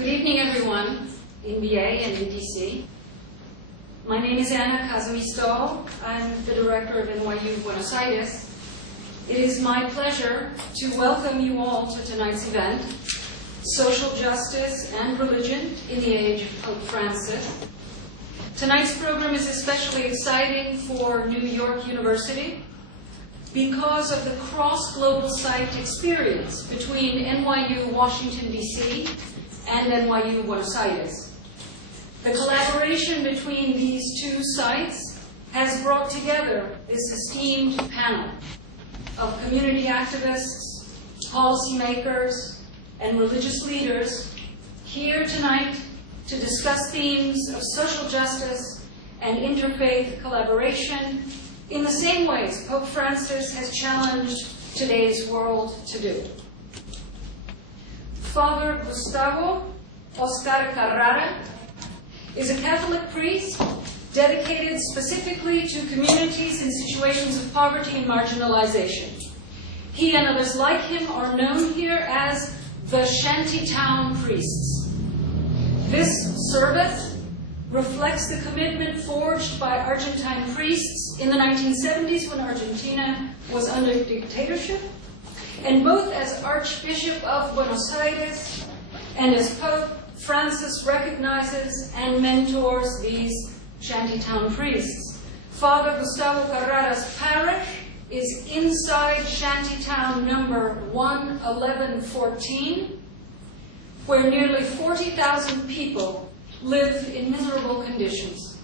Good evening, everyone in BA and in DC. My name is Anna Kazumi-Stahl. I'm the director of NYU Buenos Aires. It is my pleasure to welcome you all to tonight's event, Social Justice and Religion in the Age of Pope Francis. Tonight's program is especially exciting for New York University because of the cross-global site experience between NYU Washington, D.C. and NYU Buenos Aires. The collaboration between these two sites has brought together this esteemed panel of community activists, policymakers, and religious leaders here tonight to discuss themes of social justice and interfaith collaboration in the same ways Pope Francis has challenged today's world to do. Father Gustavo Oscar Carrara is a Catholic priest dedicated specifically to communities in situations of poverty and marginalization. He and others like him are known here as the shantytown priests. This service reflects the commitment forged by Argentine priests in the 1970s when Argentina was under dictatorship, and both as Archbishop of Buenos Aires and as Pope, Francis recognizes and mentors these shantytown priests. Father Gustavo Carrara's parish is inside shantytown number 11114, where nearly 40,000 people live in miserable conditions.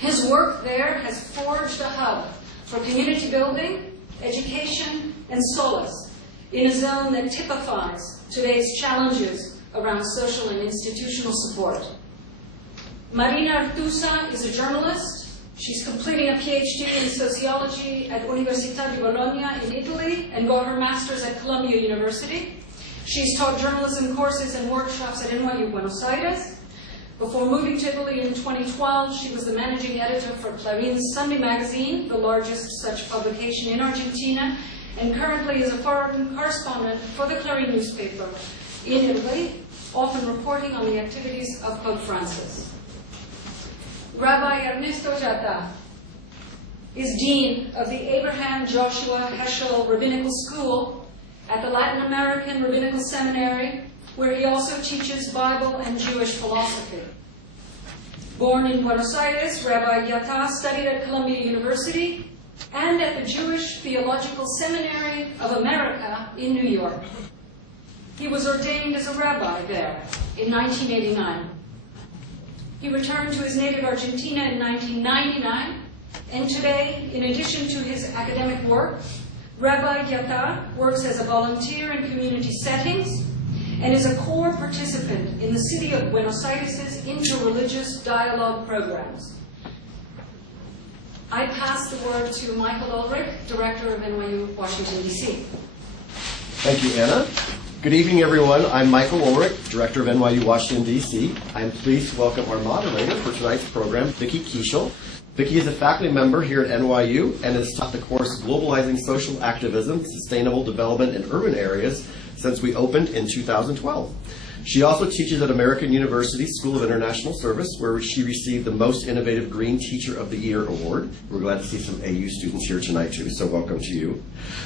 His work there has forged a hub for community building, education, and solace in a zone that typifies today's challenges around social and institutional support. Marina Artusa is a journalist. She's completing a PhD in sociology at Università di Bologna in Italy and got her master's at Columbia University. She's taught journalism courses and workshops at NYU Buenos Aires. Before moving to Italy in 2012, she was the managing editor for Clarin's Sunday magazine, the largest such publication in Argentina, and currently is a foreign correspondent for the Clarin newspaper in Italy, often reporting on the activities of Pope Francis. Rabbi Ernesto Jata is Dean of the Abraham Joshua Heschel Rabbinical School at the Latin American Rabbinical Seminary, where he also teaches Bible and Jewish philosophy. Born in Buenos Aires, Rabbi Jata studied at Columbia University and at the Jewish Theological Seminary of America in New York. He was ordained as a rabbi there in 1989. He returned to his native Argentina in 1999, and today, in addition to his academic work, Rabbi Jata works as a volunteer in community settings and is a core participant in the city of Buenos Aires' interreligious dialogue programs. I pass the word to Michael Ulrich, Director of NYU Washington, D.C. Thank you, Anna. Good evening, everyone. I'm Michael Ulrich, Director of NYU Washington, D.C. I'm pleased to welcome our moderator for tonight's program, Vicki Kieshel. Vicki is a faculty member here at NYU and has taught the course Globalizing Social Activism, Sustainable Development in Urban Areas since we opened in 2012. She also teaches at American University School of International Service, where she received the Most Innovative Green Teacher of the Year award. We're glad to see some AU students here tonight, too, so welcome to you.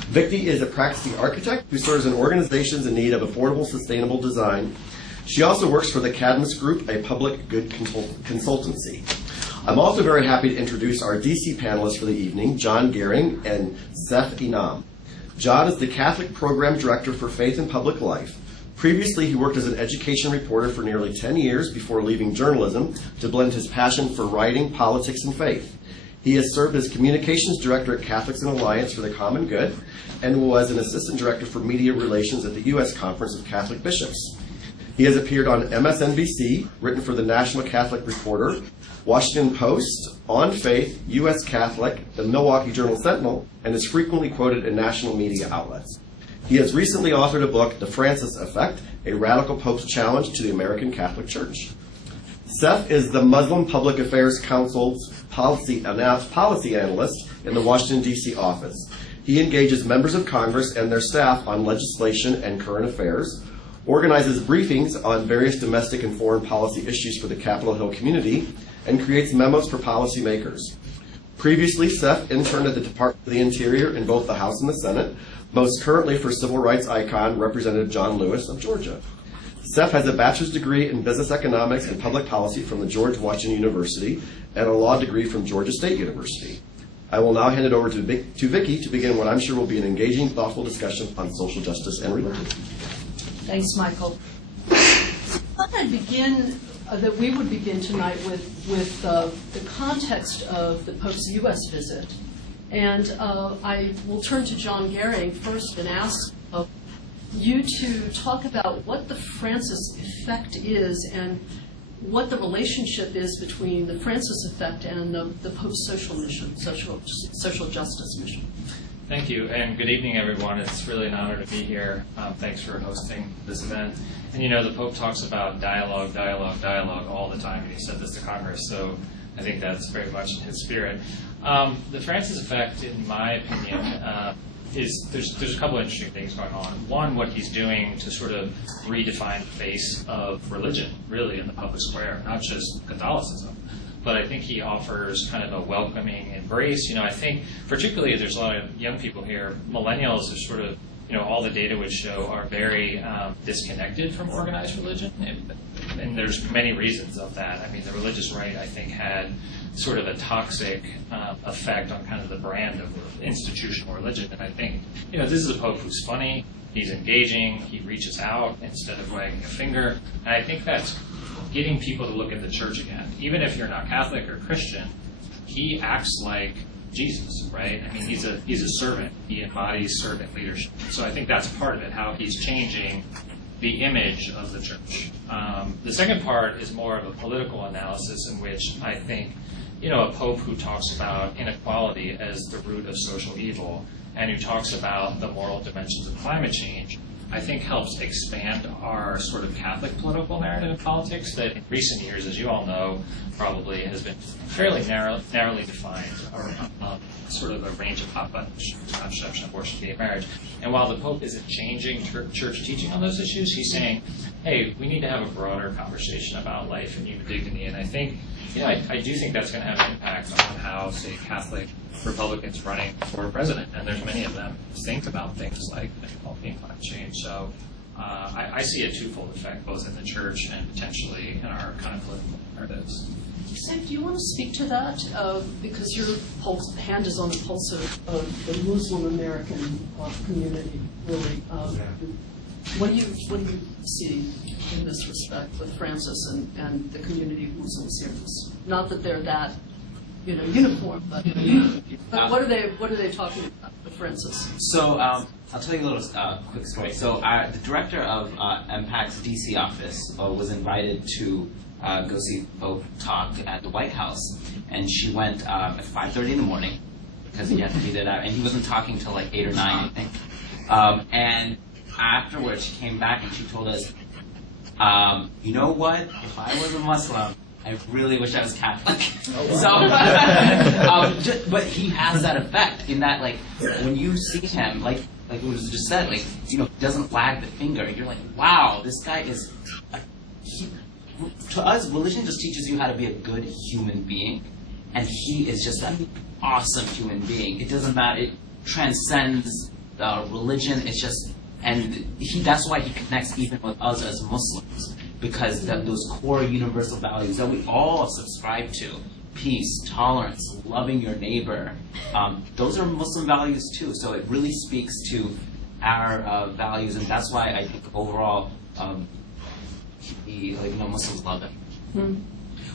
Vicki is a practicing architect who serves in organizations in need of affordable, sustainable design. She also works for the Cadmus Group, a public good consultancy. I'm also very happy to introduce our DC panelists for the evening, John Gehring and Seth Inam. John is the Catholic Program Director for Faith and Public Life. Previously, he worked as an education reporter for nearly 10 years before leaving journalism to blend his passion for writing, politics, and faith. He has served as Communications Director at Catholics in Alliance for the Common Good and was an Assistant Director for Media Relations at the U.S. Conference of Catholic Bishops. He has appeared on MSNBC, written for the National Catholic Reporter, Washington Post, On Faith, U.S. Catholic, the Milwaukee Journal Sentinel, and is frequently quoted in national media outlets. He has recently authored a book, The Francis Effect, a Radical Pope's Challenge to the American Catholic Church. Seth is the Muslim Public Affairs Council's policy analyst in the Washington, D.C. office. He engages members of Congress and their staff on legislation and current affairs. organizes briefings on various domestic and foreign policy issues for the Capitol Hill community, and creates memos for policymakers. Previously, Seth interned at the Department of the Interior in both the House and the Senate, most currently for civil rights icon Representative John Lewis of Georgia. Seth has a bachelor's degree in business economics and public policy from the George Washington University and a law degree from Georgia State University. I will now hand it over to Vicki to begin what I'm sure will be an engaging, thoughtful discussion on social justice and religion. Thanks, Michael. I thought we would begin tonight with the context of the Pope's U.S. visit. And I will turn to John Gehring first and ask you to talk about what the Francis effect is and what the relationship is between the Francis effect and the Pope's social mission, social justice mission. Thank you, and good evening, everyone. It's really an honor to be here. Thanks for hosting this event. And you know, the Pope talks about dialogue, dialogue, dialogue all the time, and he said this to Congress, so I think that's very much in his spirit. The Francis effect, in my opinion, is there's a couple of interesting things going on. One, what he's doing to sort of redefine the face of religion, really, in the public square, not just Catholicism. But I think he offers kind of a welcoming embrace. You know, I think particularly there's a lot of young people here. Millennials are sort of, you know, all the data would show are very disconnected from organized religion. And there's many reasons of that. I mean, the religious right, I think, had sort of a toxic effect on kind of the brand of institutional religion. And I think, you know, this is a Pope who's funny, he's engaging, he reaches out instead of wagging a finger. And I think that's getting people to look at the church again. Even if you're not Catholic or Christian, he acts like Jesus, right? I mean, he's a servant. He embodies servant leadership. So I think that's part of it, how he's changing the image of the church. The second part is more of a political analysis in which I think, you know, a Pope who talks about inequality as the root of social evil and who talks about the moral dimensions of climate change, I think helps expand our sort of Catholic political narrative in politics that in recent years, as you all know, probably has been fairly narrowly defined, or sort of a range of hot buttons, contraception, abortion, gay marriage. And while the Pope isn't changing church teaching on those issues, he's saying, hey, we need to have a broader conversation about life and human dignity. And I think, you know, I do think that's going to have an impact on how, say, Catholic Republicans running for president, and there's many of them, think about things like inequality and climate change. So I see a twofold effect, both in the church and potentially in our kind of political narratives. Sam, do you want to speak to that? Because your hand is on the pulse of the Muslim American community, really. What do you see in this respect with Francis and the community of Muslims here? Not that they're that, you know, uniform, but what are they talking about with Francis? So I'll tell you a little quick story. So the director of MPAC's DC office was invited to go see Pope talk at the White House, and she went at 5:30 in the morning because he had to be there, and he wasn't talking till like 8 or 9, I think. And afterwards, she came back and she told us, you know what? If I was a Muslim, I really wish I was Catholic. But he has that effect in that, like, when you see him, like it was just said, like, you know, he doesn't wag the finger. You're like, wow, this guy is. To us, religion just teaches you how to be a good human being, and he is just an awesome human being. It doesn't matter. It transcends religion. It's just, and that's why he connects even with us as Muslims, because those core universal values that we all subscribe to, peace, tolerance, loving your neighbor, those are Muslim values too. So it really speaks to our values, and that's why I think overall, Muslims love it. Hmm.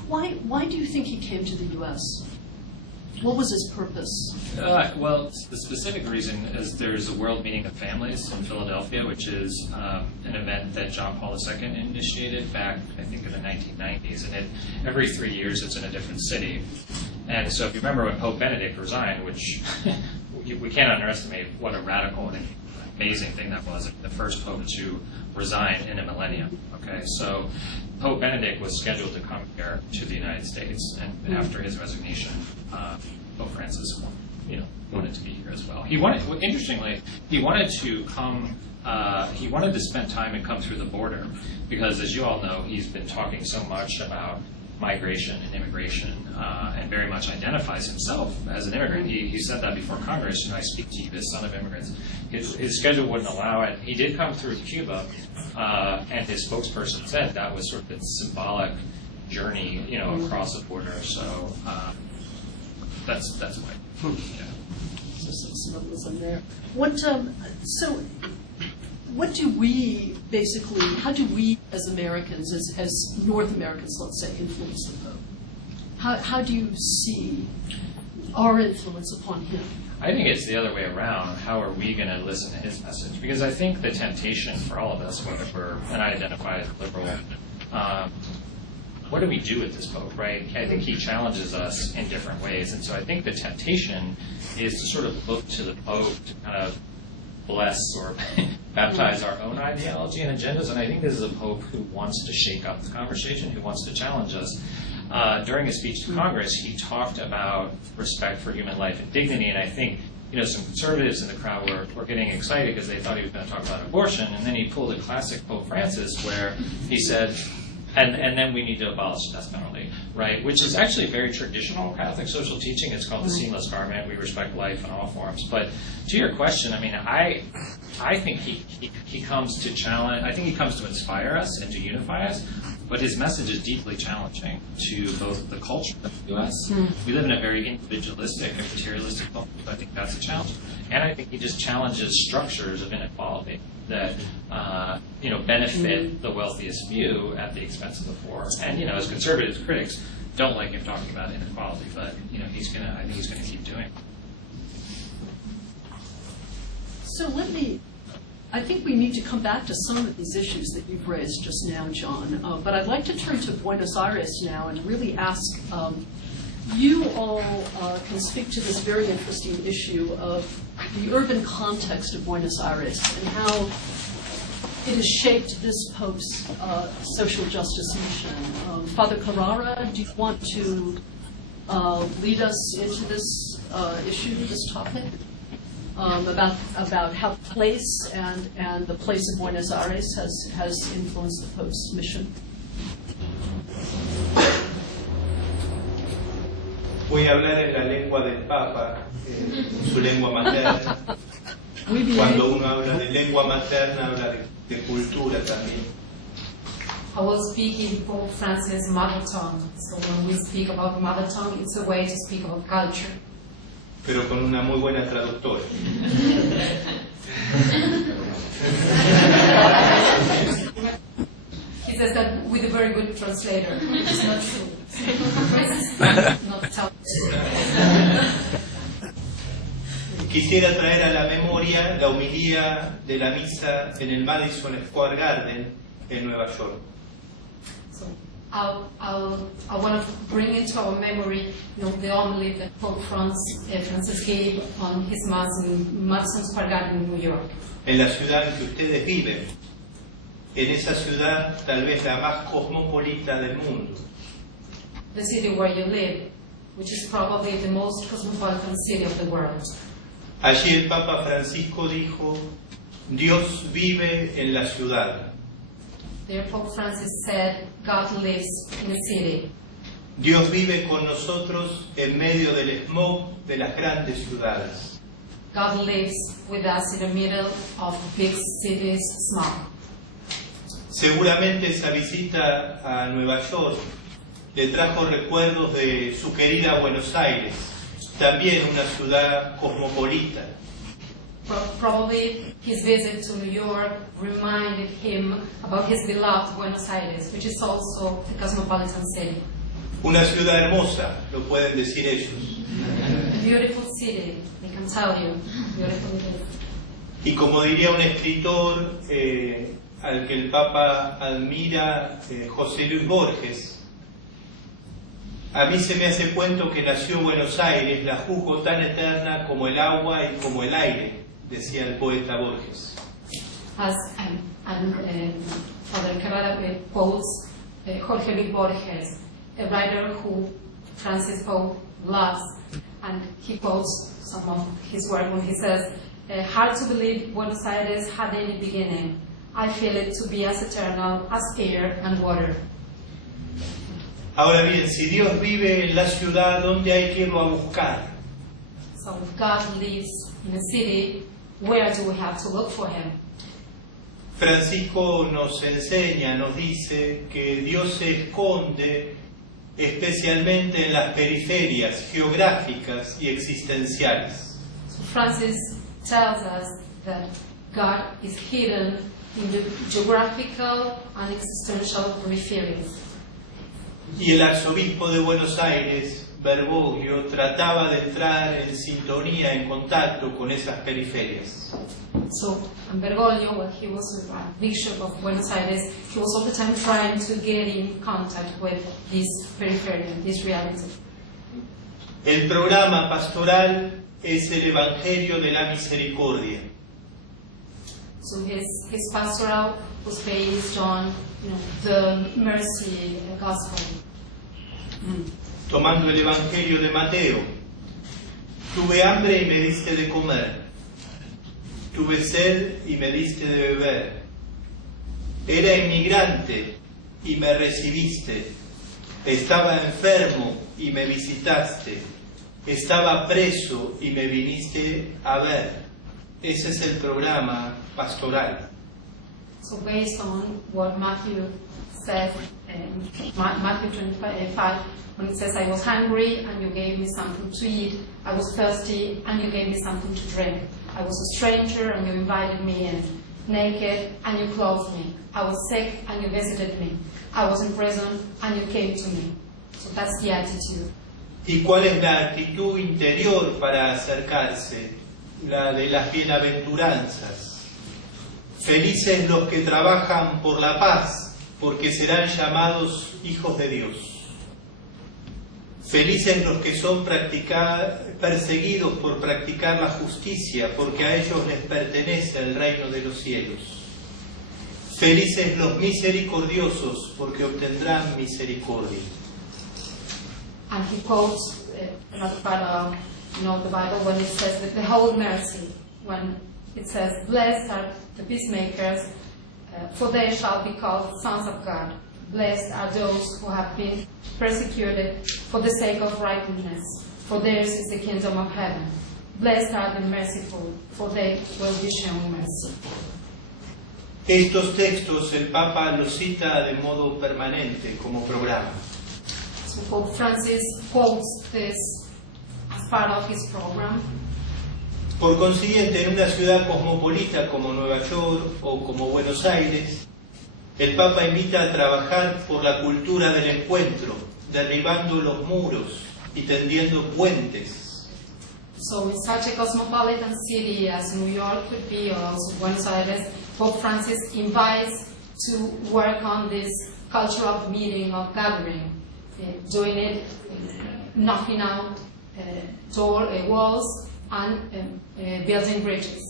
Why do you think he came to the U.S.? What was his purpose? Well, the specific reason is there's a World Meeting of Families in Philadelphia, which is an event that John Paul II initiated back, I think, in the 1990s. And every 3 years it's in a different city. And so if you remember when Pope Benedict resigned, which we can't underestimate what a radical and amazing thing that was, the first Pope to resign in a millennium. Okay, so Pope Benedict was scheduled to come here to the United States, and after his resignation, Pope Francis, wanted to be here as well. Interestingly, he wanted to come he wanted to spend time and come through the border because, as you all know, he's been talking so much about migration and immigration and very much identifies himself as an immigrant. He said that before Congress, I speak to you as son of immigrants. His schedule wouldn't allow it. He did come through Cuba, and his spokesperson said that was sort of a symbolic journey, across the border. So that's why. Yeah. So some symbolism there. What do we basically, how do we as Americans, as North Americans, let's say, influence the Pope? How do you see our influence upon him? I think it's the other way around. How are we going to listen to his message? Because I think the temptation for all of us, whether and I identify as liberal, what do we do with this Pope, right? I think he challenges us in different ways. And so I think the temptation is to sort of look to the Pope to kind of bless or baptize our own ideology and agendas. And I think this is a Pope who wants to shake up the conversation, who wants to challenge us. During his speech to Congress, he talked about respect for human life and dignity. And I think, some conservatives in the crowd were getting excited because they thought he was going to talk about abortion. And then he pulled a classic Pope Francis where he said, and then we need to abolish the death penalty, right? Which is actually very traditional Catholic social teaching. It's called the seamless garment. We respect life in all forms. But to your question, I think he comes to challenge. I think he comes to inspire us and to unify us. But his message is deeply challenging to both the culture of the U.S. We live in a very individualistic and materialistic culture. So I think that's a challenge. And I think he just challenges structures of inequality that benefit the wealthiest few at the expense of the poor. And as conservative critics don't like him talking about inequality, but I think he's gonna keep doing it. So I think we need to come back to some of these issues that you've raised just now, John. But I'd like to turn to Buenos Aires now and really ask, you all can speak to this very interesting issue of the urban context of Buenos Aires and how it has shaped this Pope's social justice mission. Father Carrara, do you want to lead us into this issue, this topic? About how place and the place of Buenos Aires has influenced the Pope's mission. Voy a hablar en la lengua del Papa, su lengua materna. Cuando uno habla de lengua materna, habla de cultura también. I will speak in Pope Francis' mother tongue. So when we speak about mother tongue, it's a way to speak about culture. Pero con una muy buena traductora. He says that with a very good translator, which is not true. Quisiera traer a la memoria la homilía de la misa en el Madison Square Garden en Nueva York. So I want to bring into our memory, the homily that Pope Francis gave on his mass in Madison Square Garden in New York. En la ciudad en que ustedes viven, en esa ciudad tal vez la más cosmopolita del mundo. The city where you live, which is probably the most cosmopolitan city of the world. Allí el Papa Francisco dijo, Dios vive en la ciudad. There Pope Francis said, God lives in the city. Dios vive con nosotros en medio del smog de las grandes ciudades. God lives with us in the middle of big cities' smog. Seguramente esa visita a Nueva York le trajo recuerdos de su querida Buenos Aires, también una ciudad cosmopolita. Probably his visit to New York reminded him about his beloved Buenos Aires, which is also a cosmopolitan city. Una ciudad hermosa, lo pueden decir ellos. A beautiful city, they can tell you. Beautiful it is. Y como diría un escritor al que el Papa admira, José Luis Borges, a mí se me hace cuento que nació Buenos Aires, la juzgo tan eterna como el agua y como el aire, decía el poeta Borges. As Father Carrara quotes Jorge Luis Borges, a writer who Francis Pope loves, and he quotes some of his work when he says, hard to believe Buenos Aires had any beginning. I feel it to be as eternal as air and water. Ahora bien, si Dios vive en la ciudad, ¿dónde hay que irlo a buscar? So if God lives in a city, where do we have to look for him? Francisco nos enseña, nos dice que Dios se esconde especialmente en las periferias geográficas y existenciales. So Francis tells us that God is hidden in the geographical and existential peripheries. Y el arzobispo de Buenos Aires, Bergoglio, trataba de entrar en sintonía, en contacto con esas periferias. So Bergoglio, when he was Bishop of Buenos Aires, he was all the time trying to get in contact with this periphery, this reality. El programa pastoral es el Evangelio de la Misericordia. So his pastoral was based on the mercy gospel. Tomando el Evangelio de Mateo, tuve hambre y me diste de comer, tuve sed y me diste de beber, era inmigrante y me recibiste, estaba enfermo y me visitaste, estaba preso y me viniste a ver. Ese es el programa pastoral. So based on what Matthew said in Matthew 25, when it says, I was hungry and you gave me something to eat, I was thirsty and you gave me something to drink, I was a stranger and you invited me in, naked and you clothed me, I was sick and you visited me, I was in prison and you came to me. So that's the attitude. ¿Y cuál es la actitud interior para acercarse? La de las bienaventuranzas. Felices los que trabajan por la paz, porque serán llamados hijos de Dios. Felices los que son perseguidos por practicar la justicia, porque a ellos les pertenece el reino de los cielos. Felices los misericordiosos, porque obtendrán misericordia. And he quotes another part of the Bible when it says that the whole mercy, when it says, blessed are the peacemakers, for they shall be called sons of God. Blessed are those who have been persecuted for the sake of righteousness, for theirs is the kingdom of heaven. Blessed are the merciful, for they will be shown mercy. Estos textos el Papa los cita de modo permanente como programa. So Pope Francis quotes this as part of his program. Por consiguiente, en una ciudad cosmopolita como Nueva York o como Buenos Aires, el Papa invita a trabajar por la cultura del encuentro, derribando los muros y tendiendo puentes. So in such a cosmopolitan city as New York could be, or also Buenos Aires, Pope Francis invites to work on this culture of meeting, of gathering, doing it, knocking out walls and building bridges.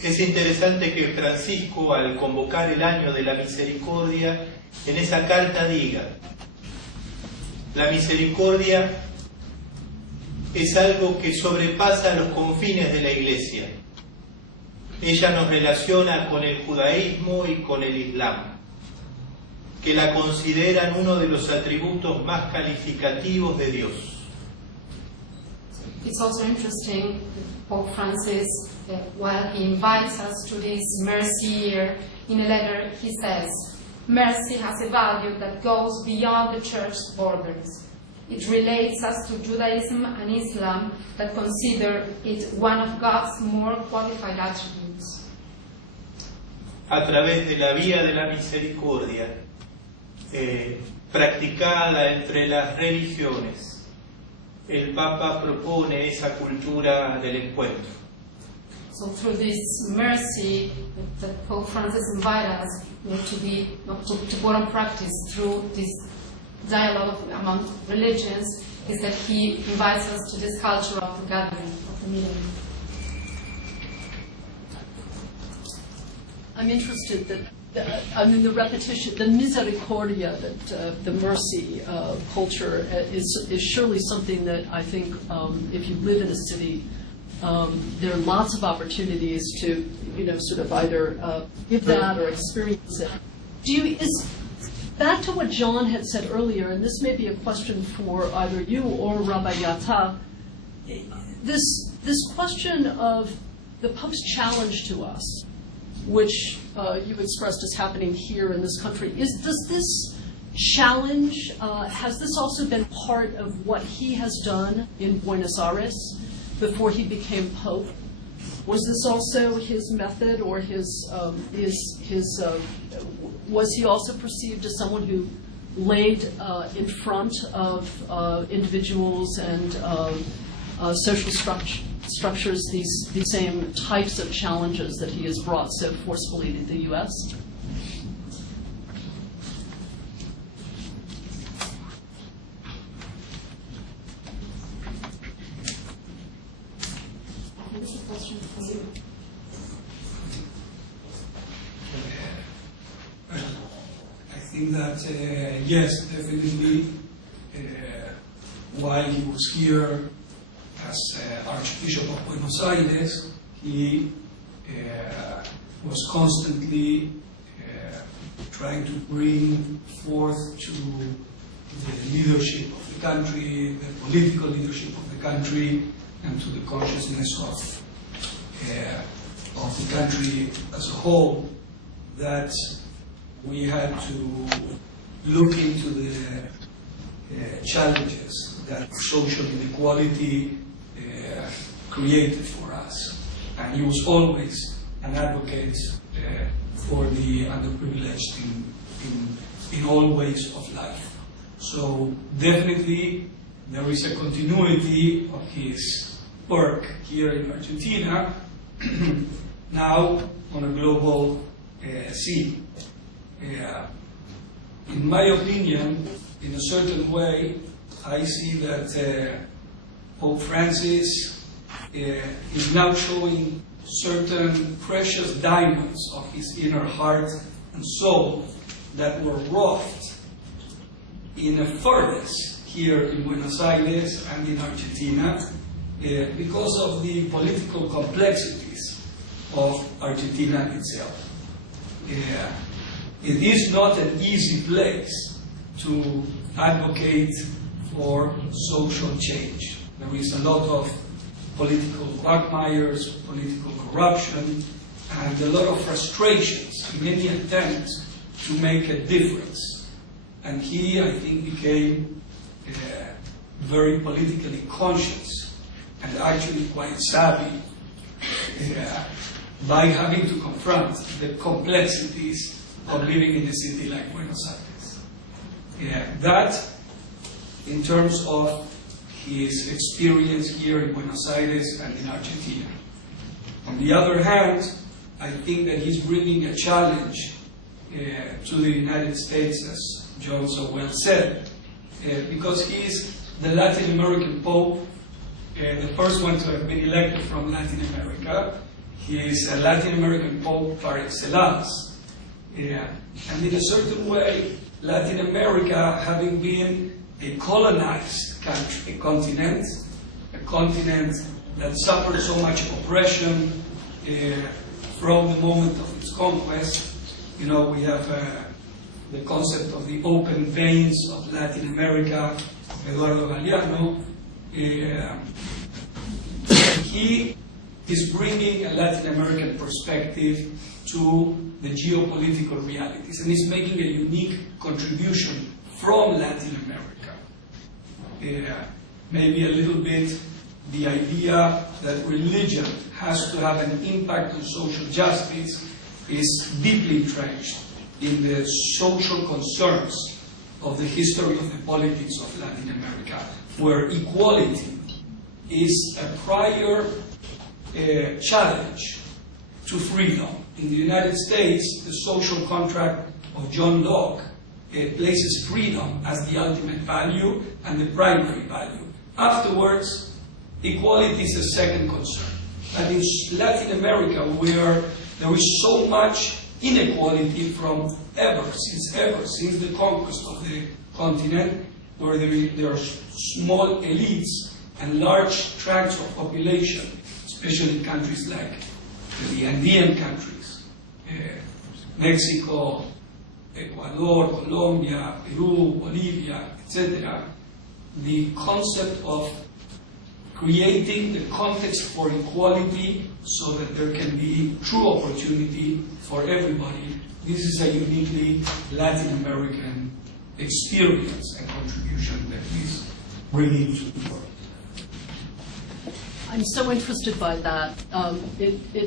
Es interesante que Francisco, al convocar el año de la misericordia, en esa carta diga: la misericordia es algo que sobrepasa los confines de la Iglesia. Ella nos relaciona con el judaísmo y con el islam, que la consideran uno de los atributos más calificativos de Dios. It's also interesting, Pope Francis, while he invites us to this mercy year, in a letter he says, mercy has a value that goes beyond the church's borders. It relates us to Judaism and Islam that consider it one of God's more qualified attributes. A través de la vía de la misericordia, practicada entre las religiones, el Papa propone esa cultura del encuentro. So through this mercy that Pope Francis invites us to put on practice through this dialogue among religions, is that he invites us to this culture of the gathering, of the meeting. I'm interested that the repetition, the misericordia, that the mercy culture is surely something that I think if you live in a city there are lots of opportunities to, sort of either give that or experience it. Back to what John had said earlier, and this may be a question for either you or Rabbi Yatta, this question of the Pope's challenge to us, which you expressed as happening here in this country, does this challenge, has this also been part of what he has done in Buenos Aires before he became Pope? Was this also his method, or was he also perceived as someone who laid in front of individuals and social structures these same types of challenges that he has brought so forcefully to the U.S.? I think that, yes, definitely, while he was here as Archbishop of Buenos Aires, he was constantly trying to bring forth to the leadership of the country, the political leadership of the country, and to the consciousness of the country as a whole, that we had to look into the challenges that social inequality created for us. And he was always an advocate for the underprivileged in all ways of life. So definitely there is a continuity of his work here in Argentina, now on a global scene. In my opinion, in a certain way, I see that Pope Francis is now showing certain precious diamonds of his inner heart and soul that were wrought in a furnace here in Buenos Aires and in Argentina because of the political complexities of Argentina itself. It is not an easy place to advocate for social change. There is a lot of political quagmires, political corruption, and a lot of frustrations in any attempt to make a difference. And he, I think, became very politically conscious and actually quite savvy by having to confront the complexities of living in a city like Buenos Aires. That, in terms of his experience here in Buenos Aires and in Argentina. On the other hand, I think that he's bringing a challenge to the United States, as John so well said, because he's the Latin American Pope, the first one to have been elected from Latin America. He is a Latin American Pope par excellence. And in a certain way, Latin America, having been a colonized country, a continent that suffered so much oppression from the moment of its conquest. We have the concept of the open veins of Latin America, Eduardo Galeano. He is bringing a Latin American perspective to the geopolitical realities, and is making a unique contribution from Latin America. Maybe a little bit the idea that religion has to have an impact on social justice is deeply entrenched in the social concerns of the history of the politics of Latin America, where equality is a prior challenge to freedom. In the United States, the social contract of John Locke places freedom as the ultimate value and the primary value. Afterwards, equality is a second concern. And in Latin America, where there is so much inequality since the conquest of the continent, where there are small elites and large tracts of population, especially countries like the Andean countries, Mexico, Ecuador, Colombia, Peru, Bolivia, etc., the concept of creating the context for equality so that there can be true opportunity for everybody. This is a uniquely Latin American experience and contribution that he's bringing to the world. I'm so interested by that.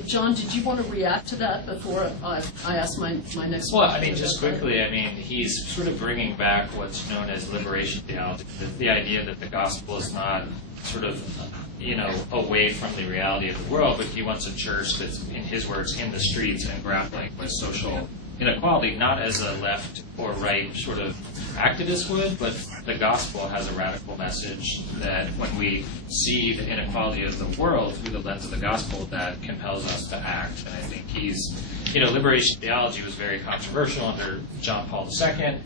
John, did you want to react to that before I ask my next question? Well, I mean, just quickly, I mean, he's sort of bringing back what's known as liberation theology, the idea that the gospel is not sort of, away from the reality of the world, but he wants a church that's, in his words, in the streets and grappling with social inequality, not as a left or right sort of activist would, but the gospel has a radical message that when we see the inequality of the world through the lens of the gospel, that compels us to act. And I think he's, liberation theology was very controversial under John Paul II, in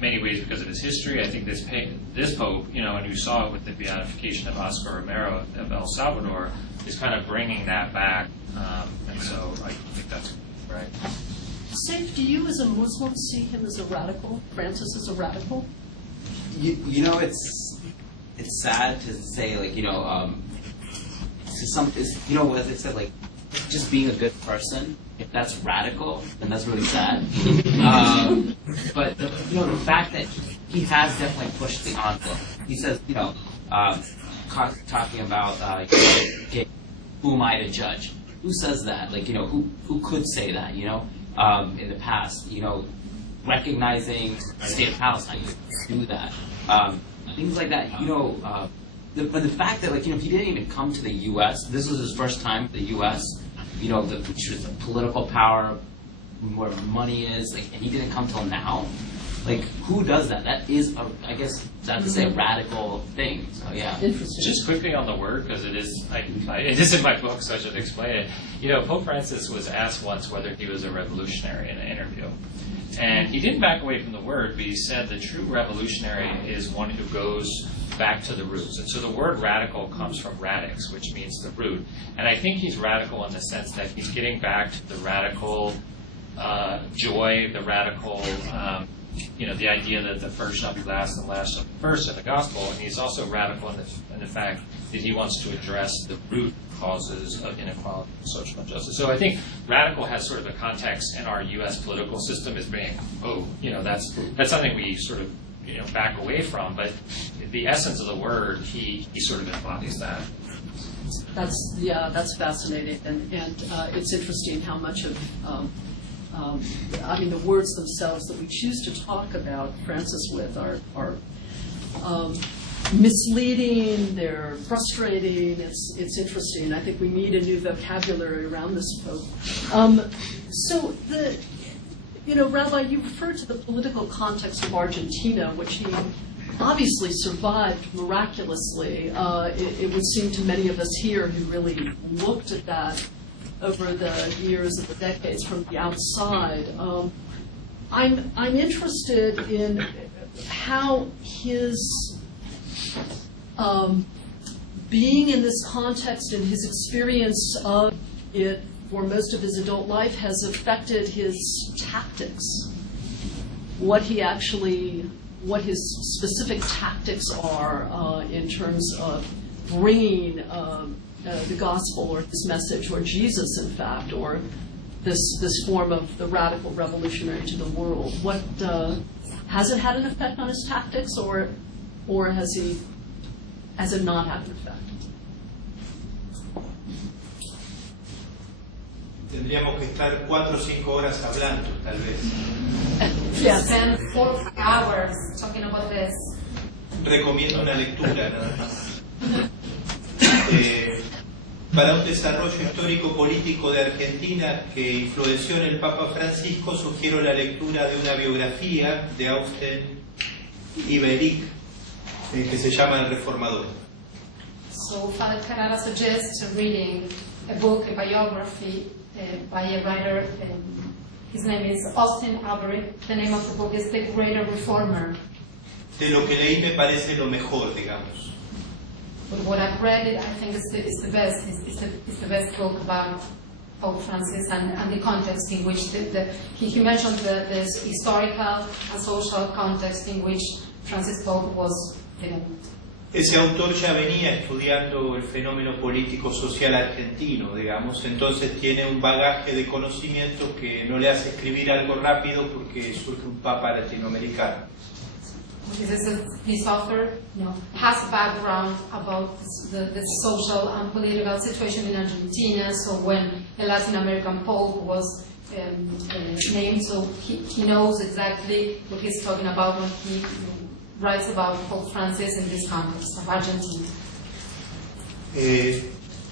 many ways because of his history. I think this Pope, and you saw it with the beatification of Oscar Romero of El Salvador, is kind of bringing that back. And so I think that's right. Saif, do you as a Muslim see him as a radical? Francis as a radical? It's sad to say, as I said, just being a good person, if that's radical, then that's really sad. But the fact that he has definitely pushed the envelope. He says, talking about who am I to judge? Who says that? Who could say that? In the past, recognizing the state of Palestine, do that. Things like that, but the fact that, he didn't even come to the U.S., this was his first time to the U.S., which is the political power, where money is, and he didn't come till now. Who does that? That is, I guess, that's to say, a radical thing. So, yeah. Interesting. Just quickly on the word, because it is in my book, so I should explain it. Pope Francis was asked once whether he was a revolutionary in an interview. And he didn't back away from the word, but he said the true revolutionary is one who goes back to the roots. And so the word radical comes from radix, which means the root. And I think he's radical in the sense that he's getting back to the radical joy, the radical... the idea that the first shall be last and last shall be first in the gospel, and he's also radical in the fact that he wants to address the root causes of inequality and social injustice. So I think radical has sort of a context in our U.S. political system as being, that's something we sort of back away from, but the essence of the word, he sort of embodies that. That's fascinating, and it's interesting how much of the words themselves that we choose to talk about Francis with are misleading, they're frustrating, it's interesting. I think we need a new vocabulary around this Pope. So Rabbi, you referred to the political context of Argentina, which he obviously survived miraculously. It would seem to many of us here who really looked at that over the years and the decades from the outside. I'm interested in how his being in this context and his experience of it for most of his adult life has affected his tactics. What his specific tactics are in terms of bringing the gospel or his message, or Jesus, in fact, or this form of the radical revolutionary to the world. What has it had an effect on his tactics, or has it not had an effect? Tendríamos que estar 4 o 5 horas hablando, tal vez. Yes. Spend 4 or 5 hours talking about this. Recomiendo una lectura, nada más. Para un desarrollo histórico-político de Argentina que influenció en el Papa Francisco, sugiero la lectura de una biografía de Austen Iberic que se llama El Reformador. So Father Carrara suggests reading a book, a biography by a writer. His name is Austin Alberic. The name of the book is The Greater Reformer. De lo que leí me parece lo mejor, digamos. but what I've read, I think it's the best. It's the best book about Pope Francis and the context in which he mentioned the historical and social context in which Francis Pope was living. Ese autor ya venía estudiando el fenómeno político-social argentino, digamos, entonces tiene un bagaje de conocimiento que no le hace escribir algo rápido porque surge un papa latinoamericano. This author has a background about the social and political situation in Argentina, so when a Latin American pope was named, so he knows exactly what he's talking about when he writes about Pope Francis in this context of Argentina.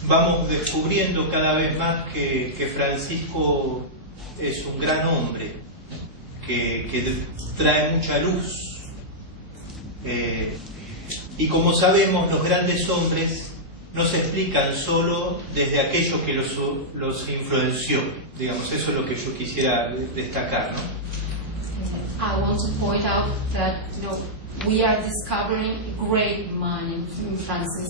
Vamos descubriendo cada vez más que Francisco es un gran hombre, que trae mucha luz. Y como sabemos, los grandes hombres no se explican solo desde aquello que los influenció. Digamos, eso es lo que yo quisiera destacar, ¿no? I want to point out that we are discovering a great man in Francis,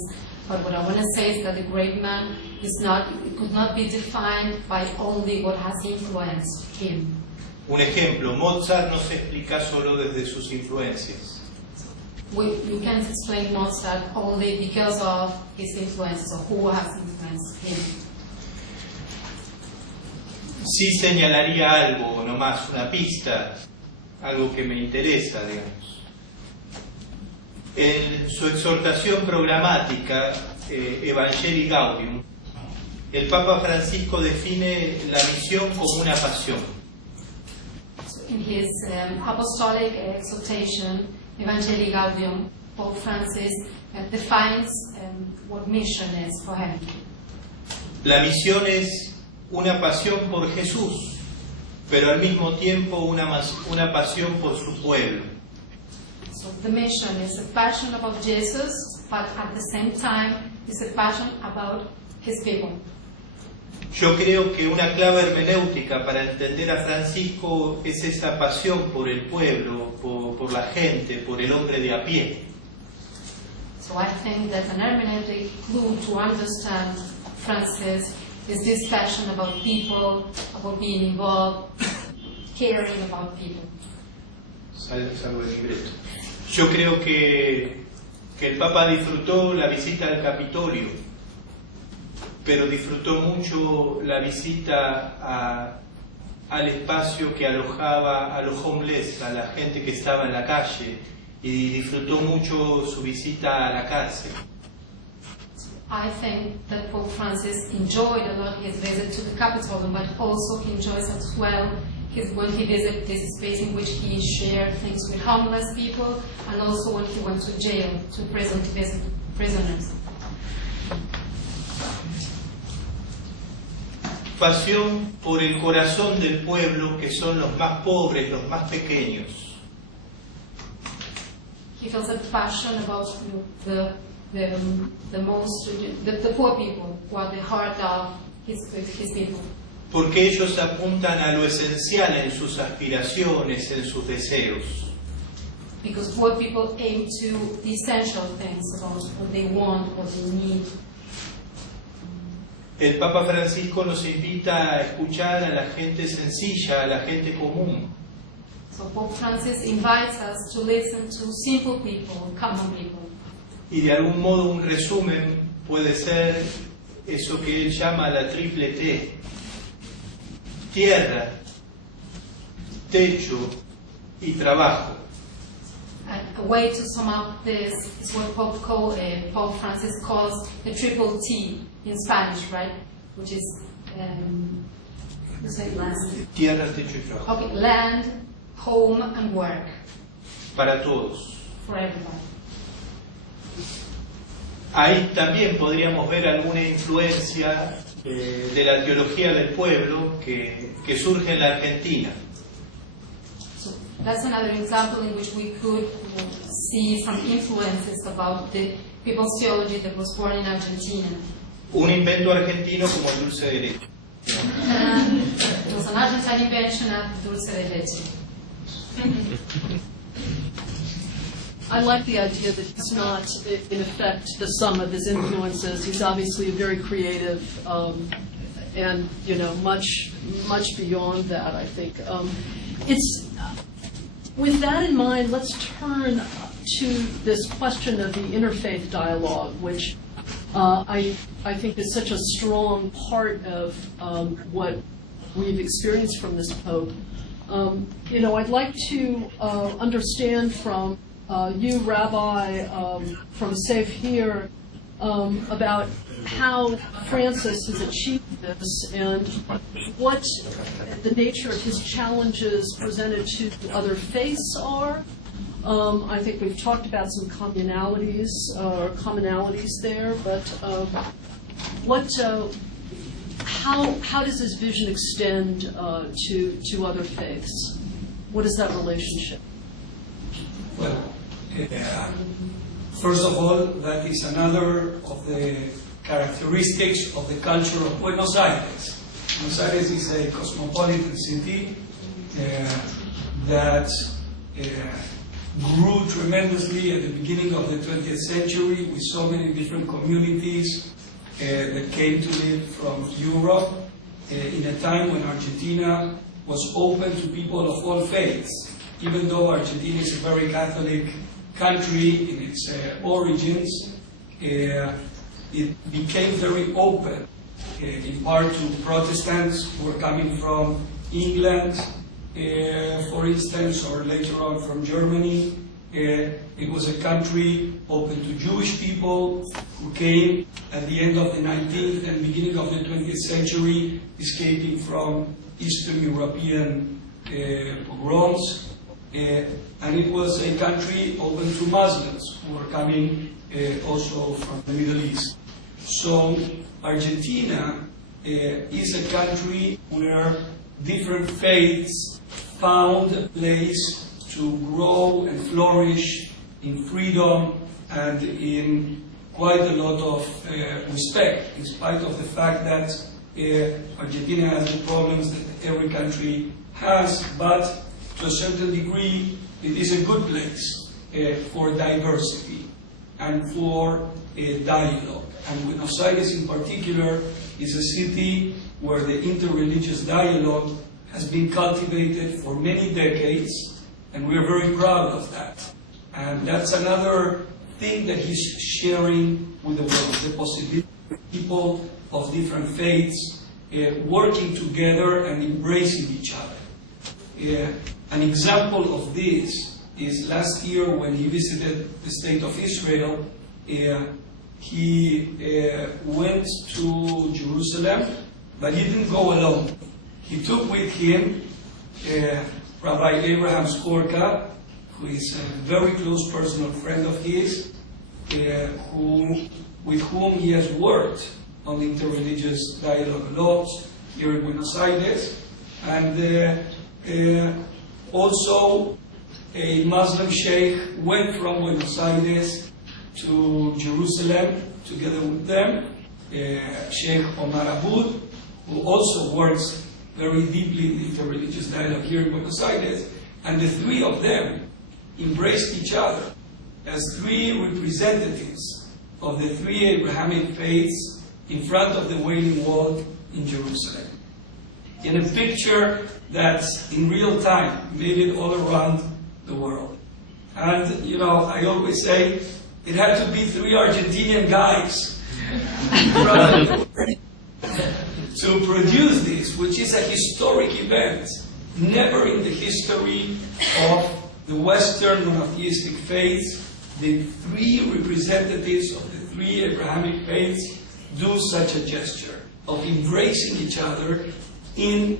but what I want to say is that the great man could not be defined by only what has influenced him. Un ejemplo, Mozart no se explica solo desde sus influencias. You can't explain Mozart only because of his influences or who has influenced him. Sí señalaría algo, nomás una pista, algo que me interesa, digamos. En su exhortación programática, Evangelii Gaudium, el Papa Francisco define la misión como una pasión. In his apostolic exhortation, Evangelii Gaudium, Pope Francis defines what mission is for him. La misión es una pasión por Jesús, pero al mismo tiempo una pasión por su pueblo. So the mission is a passion about Jesus, but at the same time it's a passion about his people. Yo creo que una clave hermenéutica para entender a Francisco es esa pasión por el pueblo, por la gente, por el hombre de a pie. So I think that an hermeneutic clue to understand Francis is this passion about people, about being involved, caring about people. Salvo el libreto. Yo creo que el Papa disfrutó la visita al Capitolio, pero disfrutó mucho la visita al espacio que alojaba a los homeless, a la gente que estaba en la calle, y disfrutó mucho su visita a la cárcel. I think that Pope Francis enjoyed a lot his visit to the Capitol, but also he enjoys as well when he visited this space in which he shared things with homeless people, and also when he went to jail, to prison, to visit prisoners. Pasión por el corazón del pueblo, que son los más pobres, los más pequeños. He feels a passion about the poor people, who are the heart of his people. Porque ellos apuntan a lo esencial en sus aspiraciones, en sus deseos. Because poor people aim to the essential things about what they want, what they need. El Papa Francisco nos invita a escuchar a la gente sencilla, a la gente común. So Pope Francis invites us to listen to simple people, common people. Y de algún modo un resumen puede ser eso que él llama la triple T. Tierra, techo y trabajo. A way to sum up this is what Pope Francis calls the triple T in Spanish, right? Which is land. Tierra, techo y trabajo. Okay, land, home, and work. Para todos. For everybody. Ahí también podríamos ver alguna influencia de la teología del pueblo que surge en la Argentina. So that's another example in which we could see some influences about the people's theology that was born in Argentina. Un invento argentino como el dulce de leche. It was an Argentine invention of dulce de leche. I like the idea that he's not, in effect, the sum of his influences. He's obviously very creative, and much beyond that, I think. With that in mind, let's turn to this question of the interfaith dialogue, which I think is such a strong part of what we've experienced from this Pope. I'd like to understand from you, Rabbi, from Safe Here, about how Francis has achieved this and what the nature of his challenges presented to other faiths are. I think we've talked about some commonalities there, but how does his vision extend to other faiths? What is that relationship? Well, first of all, that is another of the characteristics of the culture of Buenos Aires. Buenos Aires is a cosmopolitan city that grew tremendously at the beginning of the 20th century with so many different communities that came to live from Europe in a time when Argentina was open to people of all faiths. Even though Argentina is a very Catholic country in its origins, it became very open, in part to Protestants who were coming from England, for instance, or later on from Germany. It was a country open to Jewish people who came at the end of the 19th and beginning of the 20th century, escaping from Eastern European pogroms. And it was a country open to Muslims who were coming also from the Middle East. So Argentina is a country where different faiths found a place to grow and flourish in freedom and in quite a lot of respect, in spite of the fact that Argentina has the problems that every country has, but to a certain degree it is a good place for diversity and for dialogue. And Buenos Aires in particular is a city where the interreligious dialogue has been cultivated for many decades, and we are very proud of that. And that's another thing that he's sharing with the world, the possibility of people of different faiths working together and embracing each other. An example of this is last year when he visited the state of Israel. He went to Jerusalem, but he didn't go alone. He took with him Rabbi Abraham Skorka, who is a very close personal friend of his, with whom he has worked on interreligious dialogue a lot here in Buenos Aires, and also a Muslim sheikh went from Buenos Aires to Jerusalem together with them, Sheikh Omar Aboud, who also works very deeply in interreligious dialogue here in Buenos Aires, and the three of them embraced each other as three representatives of the three Abrahamic faiths in front of the Wailing Wall in Jerusalem. In a picture that in real time made it all around the world. And, I always say it had to be three Argentinian guys to produce this, which is a historic event. Never in the history of the Western monotheistic faiths did three representatives of the three Abrahamic faiths do such a gesture of embracing each other in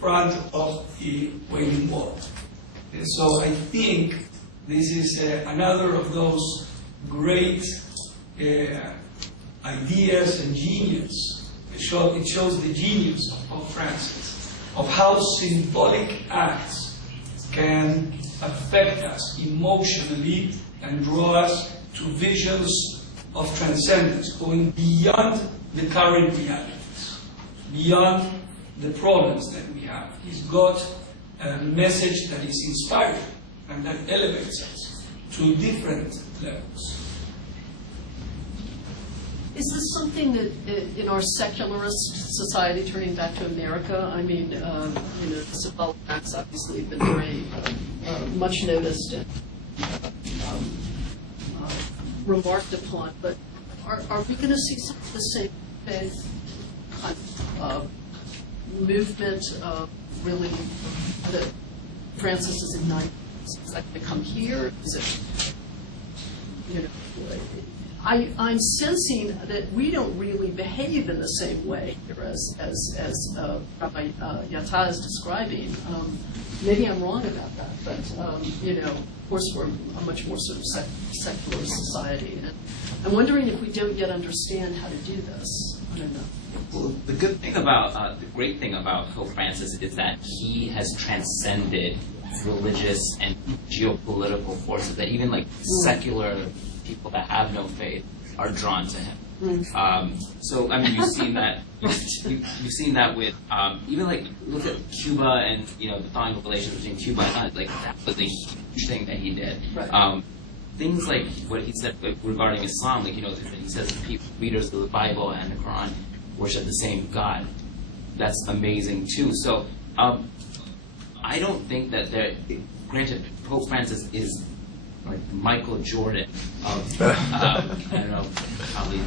front of the Wailing Wall. And so I think this is another of those great ideas and genius. It shows the genius of Pope Francis, of how symbolic acts can affect us emotionally and draw us to visions of transcendence, going beyond the current realities, beyond the problems that we have. He's got a message that is inspiring and that elevates us. to different levels. Is this something that in our secularist society, turning back to America, I mean, symbolic acts obviously have been very much noticed and remarked upon, but are we going to see some of the same faith kind of movement really that Francis is igniting? Is that going to come here? Is it, I'm sensing that we don't really behave in the same way here as Rabbi Yatta is describing. Maybe I'm wrong about that, but of course we're a much more sort of secular society, and I'm wondering if we don't yet understand how to do this. I don't know. Well, the great thing about Pope Francis is that he has transcended religious and geopolitical forces that even like secular people that have no faith are drawn to him. So I mean, you've seen that. You've seen that with even like look at Cuba and the thawing of relations between Cuba and like that was a huge thing that he did. Right. Things like what he said regarding Islam, like he says readers of the Bible and the Quran worship the same God. That's amazing too. So I don't think that granted, Pope Francis is like Michael Jordan of I don't know, probably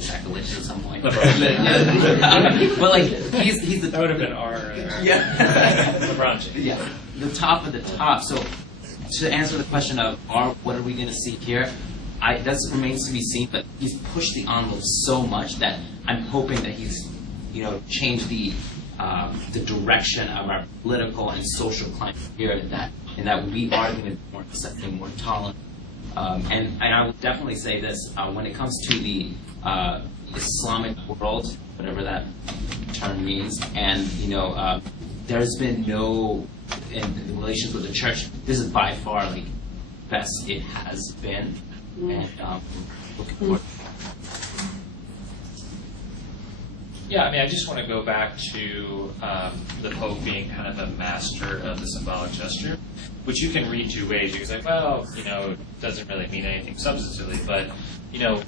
sacrilegious at some point. But like he's the that would have been our LeBron James. Yeah, the top of the top. So to answer the question of what are we going to see here, that remains to be seen. But he's pushed the envelope so much that I'm hoping that he's changed the direction of our political and social climate here, and that we are going to be more accepting, more tolerant. And I would definitely say this, when it comes to the Islamic world, whatever that term means, and there's been no, in the relations with the church, this is by far like best it has been, and looking forward. Yeah, I mean, I just want to go back to the Pope being kind of a master of the symbolic gesture, which you can read two ways. You can say, well, it doesn't really mean anything substantively, but,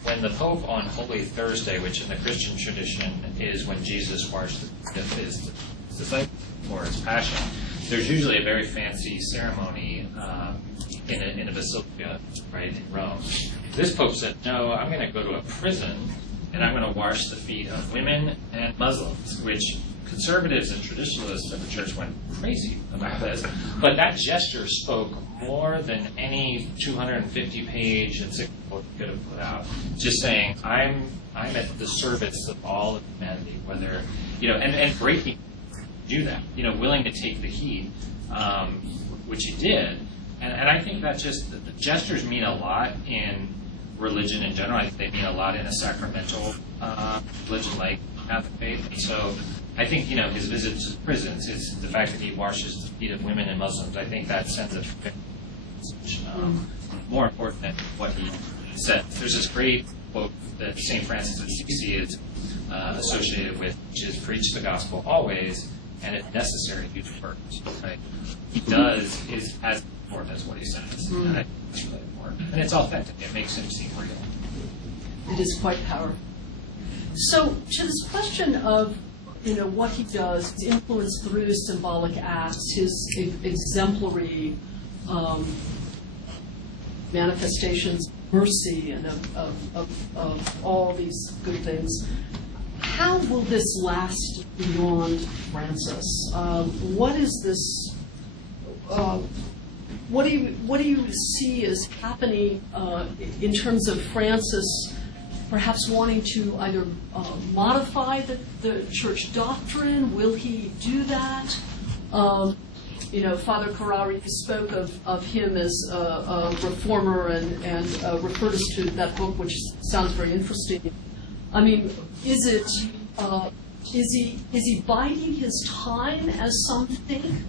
when the Pope on Holy Thursday, which in the Christian tradition is when Jesus washed his disciples for his passion, there's usually a very fancy ceremony in a basilica, right, in Rome. This Pope said, no, I'm going to go to a prison and I'm going to wash the feet of women and Muslims, which conservatives and traditionalists of the church went crazy about this. But that gesture spoke more than any 250-page encyclical could have put out. Just saying, I'm at the service of all of humanity, whether, and breaking do that, willing to take the heat, which he did. And I think that the gestures mean a lot in religion in general. I think they mean a lot in a sacramental religion like Catholic faith. And so I think, his visits to prisons, the fact that he washes the feet of women and Muslims, I think that sends a message more important than what he said. There's this great quote that St. Francis of Assisi is associated with, which is preach the gospel always, and if necessary, use words. Right? He is as important as what he says. And I think that's really important. And it's authentic. It makes him seem real. It is quite powerful. So to this question of what he does, his influence through symbolic acts, his exemplary manifestations, mercy, and of all these good things, how will this last beyond Francis? What is this? What do you see as happening in terms of Francis perhaps wanting to either modify the church doctrine? Will he do that? Father Carrari spoke of him as a reformer and referred us to that book, which sounds very interesting. I mean, is he biding his time as something?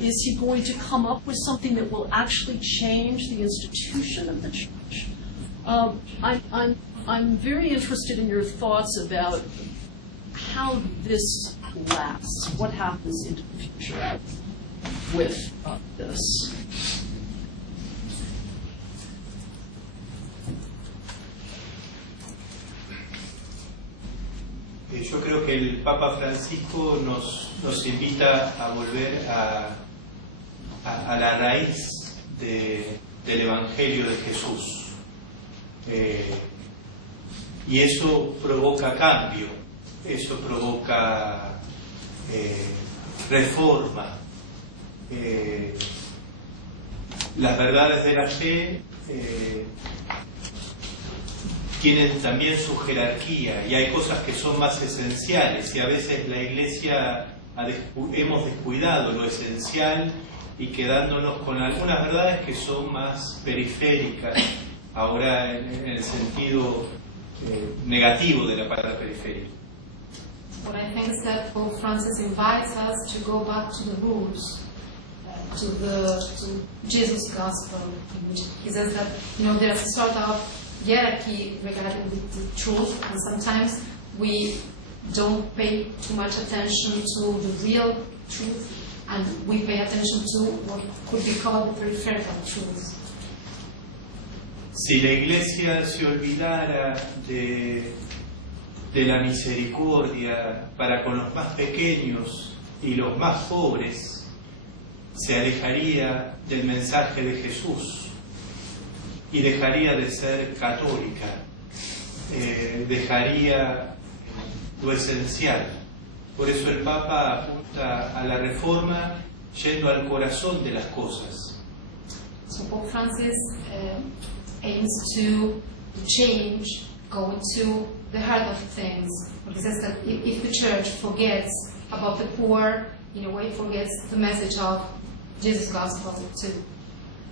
Is he going to come up with something that will actually change the institution of the church? I'm very interested in your thoughts about how this lasts. What happens into the future with this? yo creo que el Papa Francisco nos invita a volver a la raíz del Evangelio de Jesús. Y eso provoca cambio, eso provoca reforma. Las verdades de la fe tienen también su jerarquía y hay cosas que son más esenciales y a veces la Iglesia hemos descuidado lo esencial y quedándonos con algunas verdades que son más periféricas, ahora en el sentido negativo de la palabra periférica. What I think is that Pope Francis invites us to go back to the roots, to Jesus' gospel. He says that there's a sort of hierarchy regarding the truth, and sometimes we don't pay too much attention to the real truth, and we pay attention to what could be called the peripheral truth. Si la Iglesia se olvidara de la misericordia para con los más pequeños y los más pobres, se alejaría del mensaje de Jesús y dejaría de ser católica, dejaría lo esencial. Por eso el Papa apunta a la reforma yendo al corazón de las cosas. So Pope Francis aims to change, go to the heart of things. He says that if the church forgets about the poor, in a way forgets the message of Jesus' gospel too.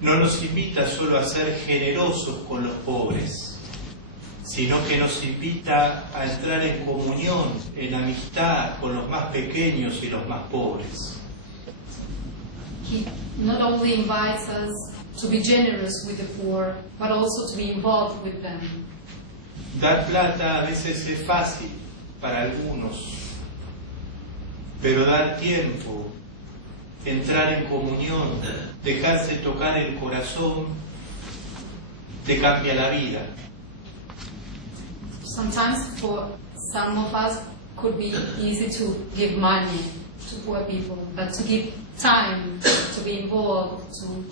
No nos invita solo a ser generosos con los pobres, sino que nos invita a entrar en comunión, en amistad con los más pequeños y los más pobres. He not only invites us to be generous with the poor, but also to be involved with them. Dar plata a veces es fácil para algunos, pero dar tiempo, entrar en comunión, dejarse tocar el corazón, te cambia la vida. Sometimes for some of us could be easy to give money to poor people, but to give time, to be involved, to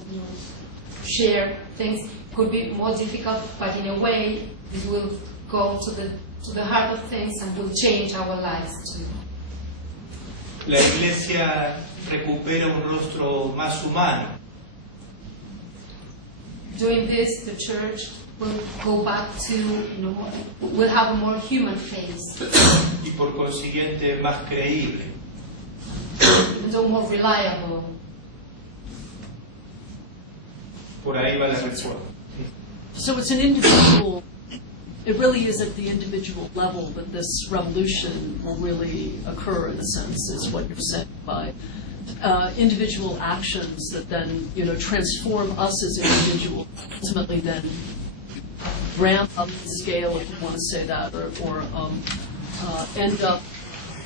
share things could be more difficult, but in a way this will go to the heart of things and will change our lives too. La Iglesia recupera un rostro más humano. Doing this, the church will go back to, will have a more human face. Y por consiguiente más creíble. More reliable. Por ahí va la reforma. So it's an individual, it really is at the individual level that this revolution will really occur, in a sense, is what you're saying, by individual actions that then, transform us as individuals, ultimately then ramp up the scale, if you want to say that, or end up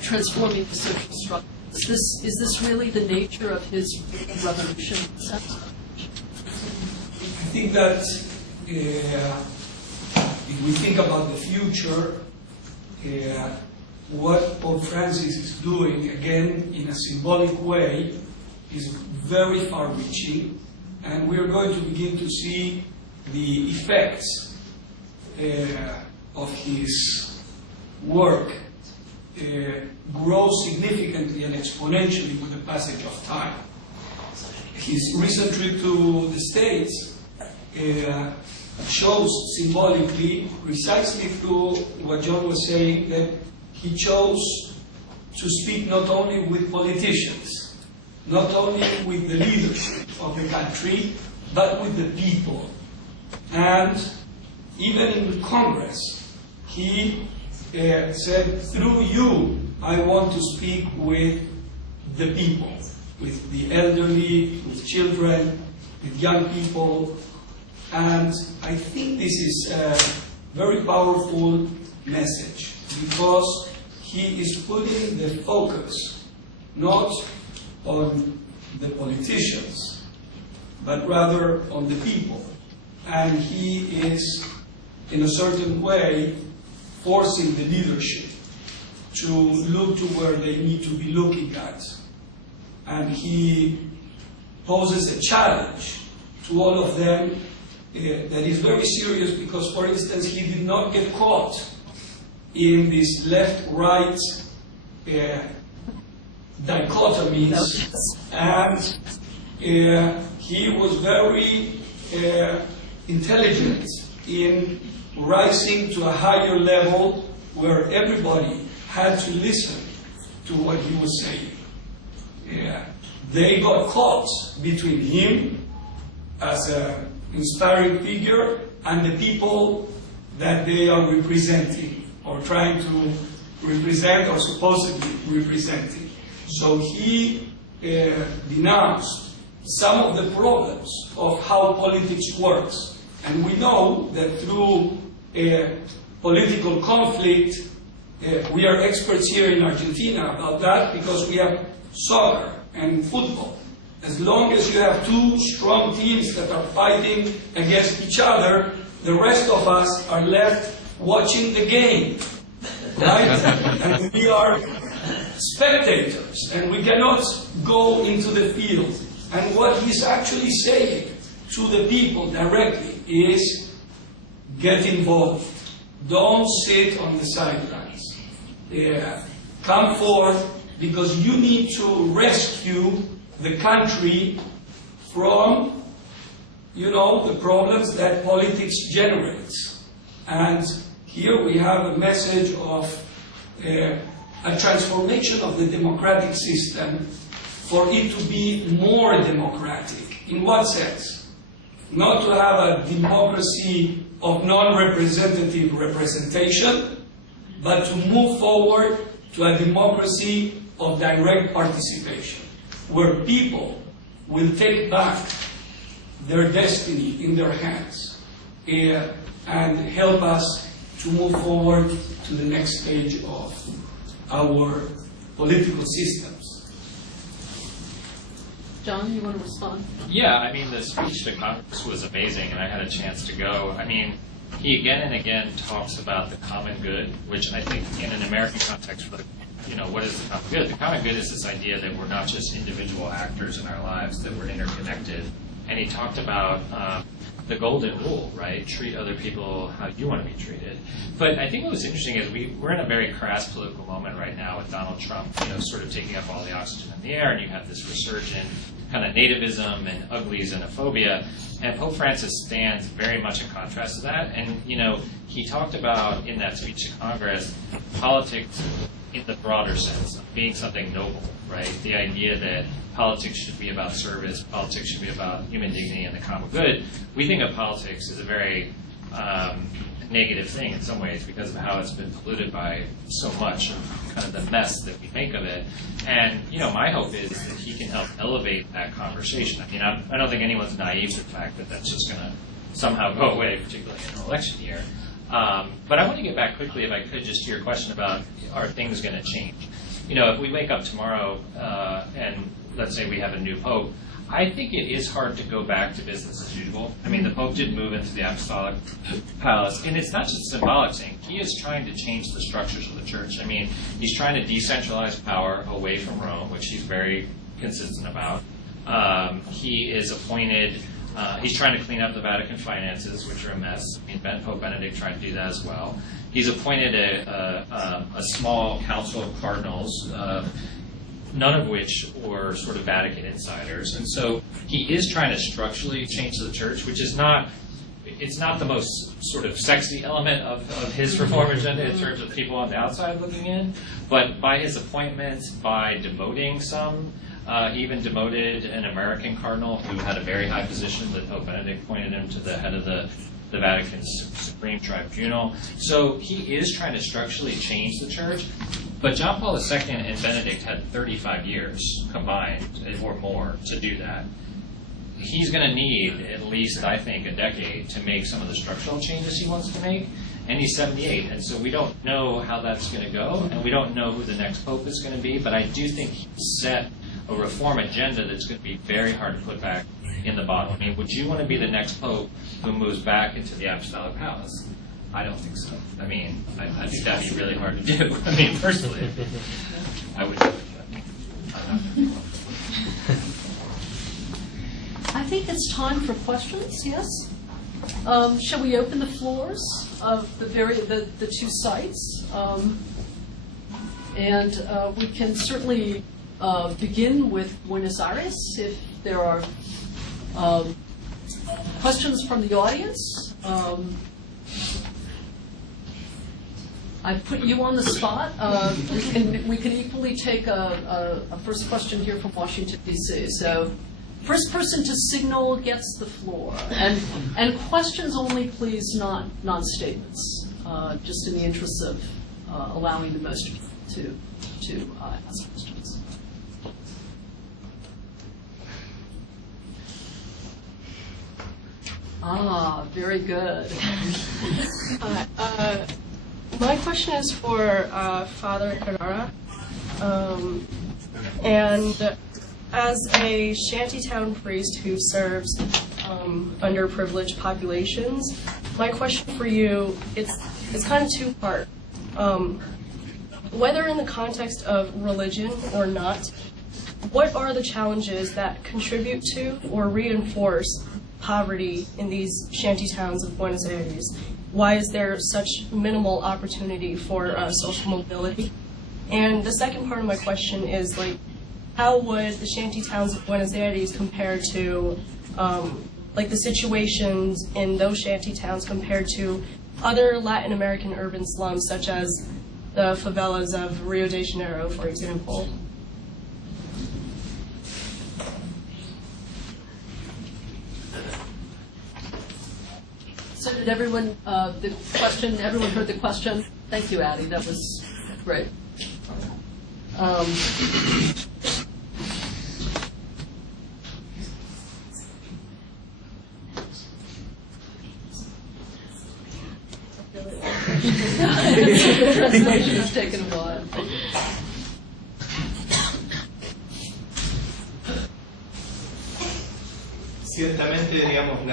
transforming the social structure. Is this really the nature of his revolution? I think that if we think about the future, what Pope Francis is doing, again, in a symbolic way, is very far-reaching, and we are going to begin to see the effects of his work grow significantly and exponentially with the passage of time. His recent trip to the States shows symbolically, precisely through what John was saying, that he chose to speak not only with politicians, not only with the leadership of the country, but with the people. And even in Congress, he said, through you, I want to speak with the people, with the elderly, with children, with young people. And I think this is a very powerful message, because he is putting the focus not on the politicians, but rather on the people. And he is, in a certain way, forcing the leadership to look to where they need to be looking at. And he poses a challenge to all of them that is very serious because, for instance, he did not get caught in these left-right dichotomies, and he was very intelligent in rising to a higher level where everybody had to listen to what he was saying. They got caught between him as an inspiring figure and the people that they are representing or trying to represent or supposedly representing. So he denounced some of the problems of how politics works. And we know that through political conflict, we are experts here in Argentina about that because we have soccer and football. As long as you have two strong teams that are fighting against each other, the rest of us are left watching the game, right? And we are spectators, and we cannot go into the field. And what he's actually saying to the people directly is, get involved. Don't sit on the sidelines. Come forth, because you need to rescue the country from, the problems that politics generates. And here we have a message of a transformation of the democratic system for it to be more democratic. In what sense? Not to have a democracy of non-representative representation, but to move forward to a democracy of direct participation, where people will take back their destiny in their hands and help us to move forward to the next stage of our political systems. John, you want to respond? Yeah, I mean, the speech to Congress was amazing, and I had a chance to go. I mean, he again and again talks about the common good, which I think in an American context, what is the common good? The common good is this idea that we're not just individual actors in our lives, that we're interconnected. And he talked about the golden rule, right? Treat other people how you want to be treated. But I think what was interesting is we're in a very crass political moment right now with Donald Trump, sort of taking up all the oxygen in the air, and you have this resurgent kind of nativism and ugly xenophobia. And Pope Francis stands very much in contrast to that. And, he talked about in that speech to Congress, politics in the broader sense of being something noble, right? The idea that politics should be about service, politics should be about human dignity and the common good. We think of politics as a very negative thing in some ways because of how it's been polluted by so much of kind of the mess that we make of it. And, my hope is that he can help elevate that conversation. I mean, I don't think anyone's naive to the fact that that's just going to somehow go away, particularly in an election year. But I want to get back quickly, if I could, just to your question about, are things going to change? If we wake up tomorrow and let's say we have a new pope, I think it is hard to go back to business as usual. I mean, the Pope did move into the Apostolic Palace, and it's not just a symbolic thing. He is trying to change the structures of the church. I mean, he's trying to decentralize power away from Rome, which he's very consistent about. He is appointed, he's trying to clean up the Vatican finances, which are a mess. I mean, Pope Benedict tried to do that as well. He's appointed a small council of cardinals, none of which were sort of Vatican insiders. And so he is trying to structurally change the church, which is it's not the most sort of sexy element of his reform agenda in terms of people on the outside looking in. But by his appointments, by demoting some, he even demoted an American cardinal who had a very high position that Pope Benedict appointed him to the head of the Vatican's Supreme Tribunal. So he is trying to structurally change the church. But John Paul II and Benedict had 35 years combined, or more, to do that. He's going to need at least, I think, a decade to make some of the structural changes he wants to make. And he's 78, and so we don't know how that's going to go, and we don't know who the next pope is going to be. But I do think he's set a reform agenda that's going to be very hard to put back in the bottle. I mean, would you want to be the next pope who moves back into the Apostolic Palace? I don't think so. I mean, I think that'd be really hard to do. I mean, personally, I would do it. I think it's time for questions, yes? Shall we open the floors of the two sites? And we can certainly begin with Buenos Aires if there are questions from the audience. I put you on the spot. We can equally take a first question here from Washington, D.C. So first person to signal gets the floor. And questions only, please, not non-statements, just in the interest of allowing the most people to ask questions. Very good. My question is for Father Carrara. And as a shantytown priest who serves underprivileged populations, my question for you, it's kind of two-part. Whether in the context of religion or not, what are the challenges that contribute to or reinforce poverty in these shantytowns of Buenos Aires? Why is there such minimal opportunity for social mobility? And the second part of my question is, like, how would the shantytowns of Buenos Aires compare to, like, the situations in those shantytowns compared to other Latin American urban slums, such as the favelas of Rio de Janeiro, for example? So did everyone, everyone heard the question? Thank you, Addie, that was great. Translation has taken a while. Ciertamente, digamos,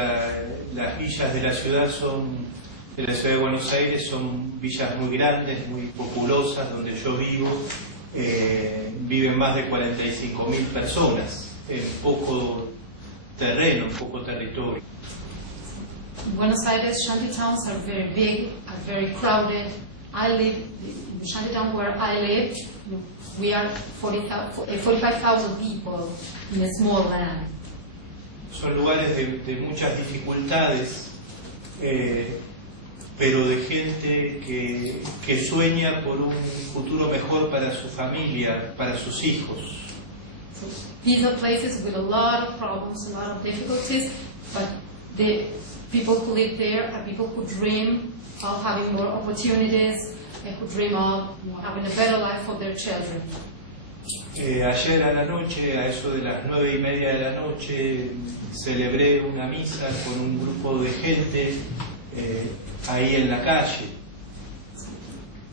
las villas de la ciudad de Buenos Aires son villas muy grandes, muy populosas, donde yo vivo. Viven más de 45.000 personas en poco terreno, en poco territorio. Buenos Aires shantytowns are very big, are very crowded. I live in the shantytown where I live. We are 45,000 people in a small land. Son lugares de muchas dificultades, pero de gente que sueña por un futuro mejor para su familia, para sus hijos. So these are places with a lot of problems, a lot of difficulties, but the people who live there are people who dream of having more opportunities and who dream of having a better life for their children. Ayer a la noche, a eso de las 9:30 de la noche, celebré una misa con un grupo de gente ahí en la calle.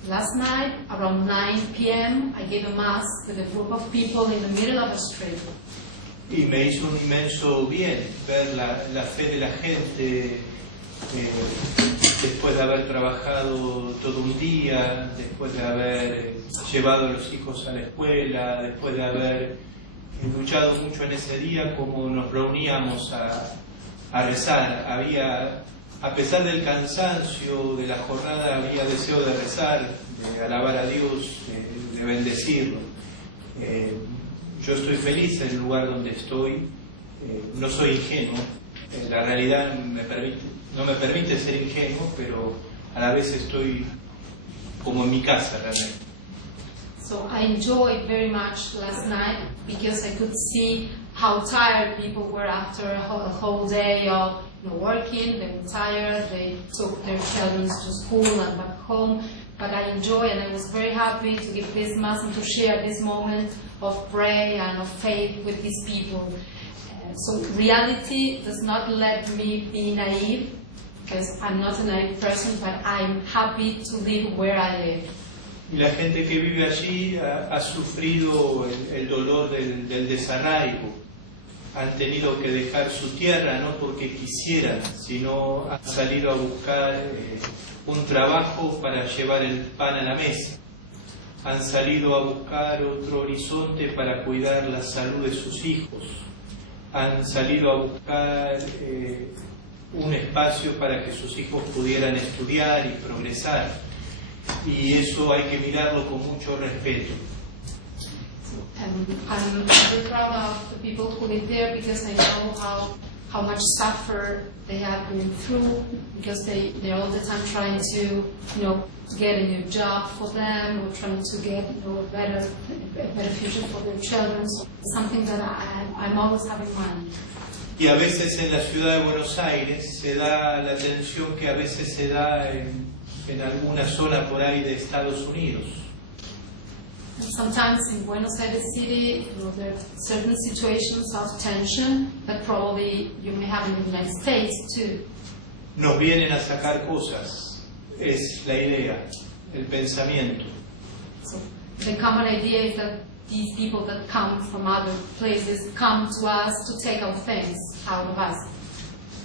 Last night, around 9 p.m., I gave a mass with a group of people in the middle of the street. Y me hizo un inmenso bien ver la fe de la gente después de haber trabajado todo un día, después de haber llevado a los hijos a la escuela, después de haber luchado mucho en ese día, como nos reuníamos a rezar. A pesar del cansancio de la jornada, había deseo de rezar, de alabar a Dios, de bendecirlo. Yo estoy feliz en el lugar donde estoy, no soy ingenuo, la realidad no me permite ser ingenuo, pero a la vez estoy como en mi casa realmente. So I enjoyed very much last night because I could see how tired people were after a whole day of working. They were tired, they took their children to school and back home. But I enjoyed and I was very happy to give this mass and to share this moment of prayer and of faith with these people. So reality does not let me be naive, because I'm not a naive person, but I'm happy to live where I live. Y la gente que vive allí ha sufrido el dolor del desarraigo. han tenido que dejar su tierra no porque quisieran, sino han salido a buscar un trabajo para llevar el pan a la mesa. Han salido a buscar otro horizonte para cuidar la salud de sus hijos. Han salido a buscar un espacio para que sus hijos pudieran estudiar y progresar. Y eso hay que mirarlo con mucho respeto. And I'm very proud of the people who live there because I know how much suffer they have been through, because they're all the time trying to, get a new job for them, or trying to get a better future for their children. So it's something that I'm always have in mind. Y a veces en la ciudad de Buenos Aires se da la tensión que a veces se da en alguna zona por ahí de Estados Unidos. And sometimes in Buenos Aires City, there are certain situations of tension that probably you may have in the United States too. Nos vienen a sacar cosas, es la idea, el pensamiento. So the common idea is that these people that come from other places come to us to take our things out of us.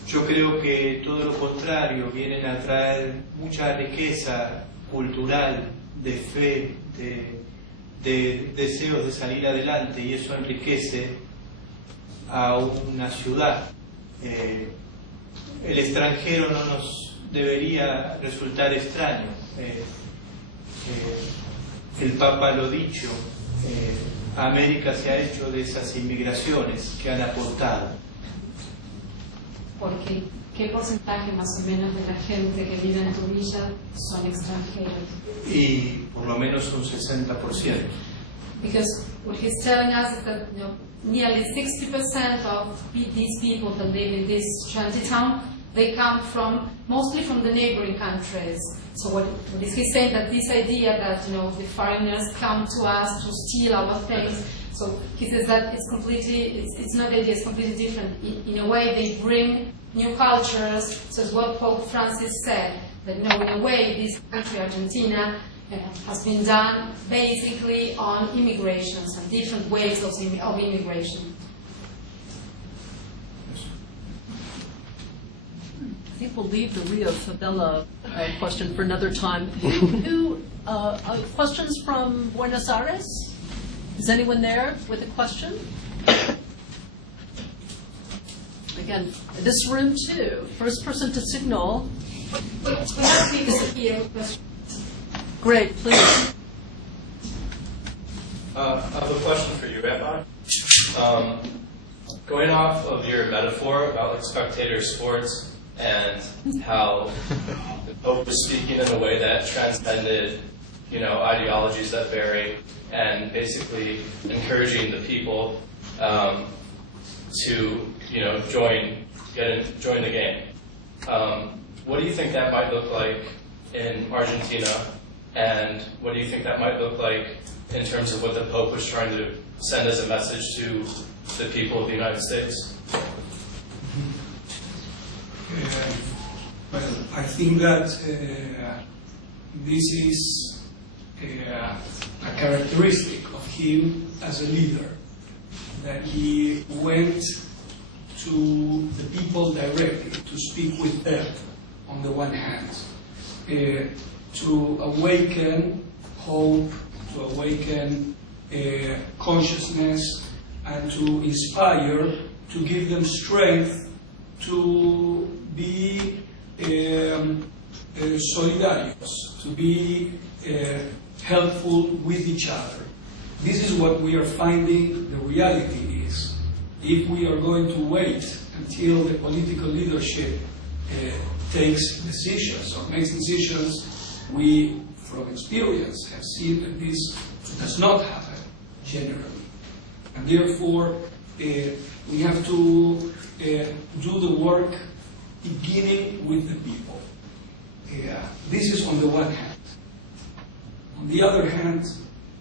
Yo creo que todo lo contrario, vienen a traer mucha riqueza cultural, de fe, de deseos de salir adelante, y eso enriquece a una ciudad. El extranjero no nos debería resultar extraño. El Papa lo ha dicho, América se ha hecho de esas inmigraciones que han aportado. Porque ¿qué porcentaje más o menos de la gente que vive en tu villa son extranjeros? Y por lo menos un 60%. Because what he's telling us is that nearly 60% of these people that live in this shantytown, they come mostly from the neighboring countries. So what is he saying? That this idea that the foreigners come to us to steal our things. So he says that it's not the idea, it's completely different. In a way, they bring new cultures. So it's what Pope Francis said, that in a way, this country, Argentina, has been done basically on immigrations and different ways of immigration. I think we'll leave the Rio Favela question for another time. Questions from Buenos Aires? Is anyone there with a question? Again, this room too. First person to signal. We have people here. Great, please. I have a question for you, Rabbi. Going off of your metaphor about spectator sports and how the Pope was speaking in a way that transcended, ideologies that vary, and basically encouraging the people to, join the game. What do you think that might look like in Argentina, and what do you think that might look like in terms of what the Pope was trying to send as a message to the people of the United States? Well, I think that this is a characteristic of him as a leader, that he went to the people directly to speak with them, on the one hand, to awaken hope, to awaken consciousness, and to inspire, to give them strength to be solidarios, to be helpful with each other. This is what we are finding the reality is. If we are going to wait until the political leadership takes decisions or makes decisions, we, from experience, have seen that this does not happen generally. And therefore, we have to do the work beginning with the people. This is on the one hand. On the other hand,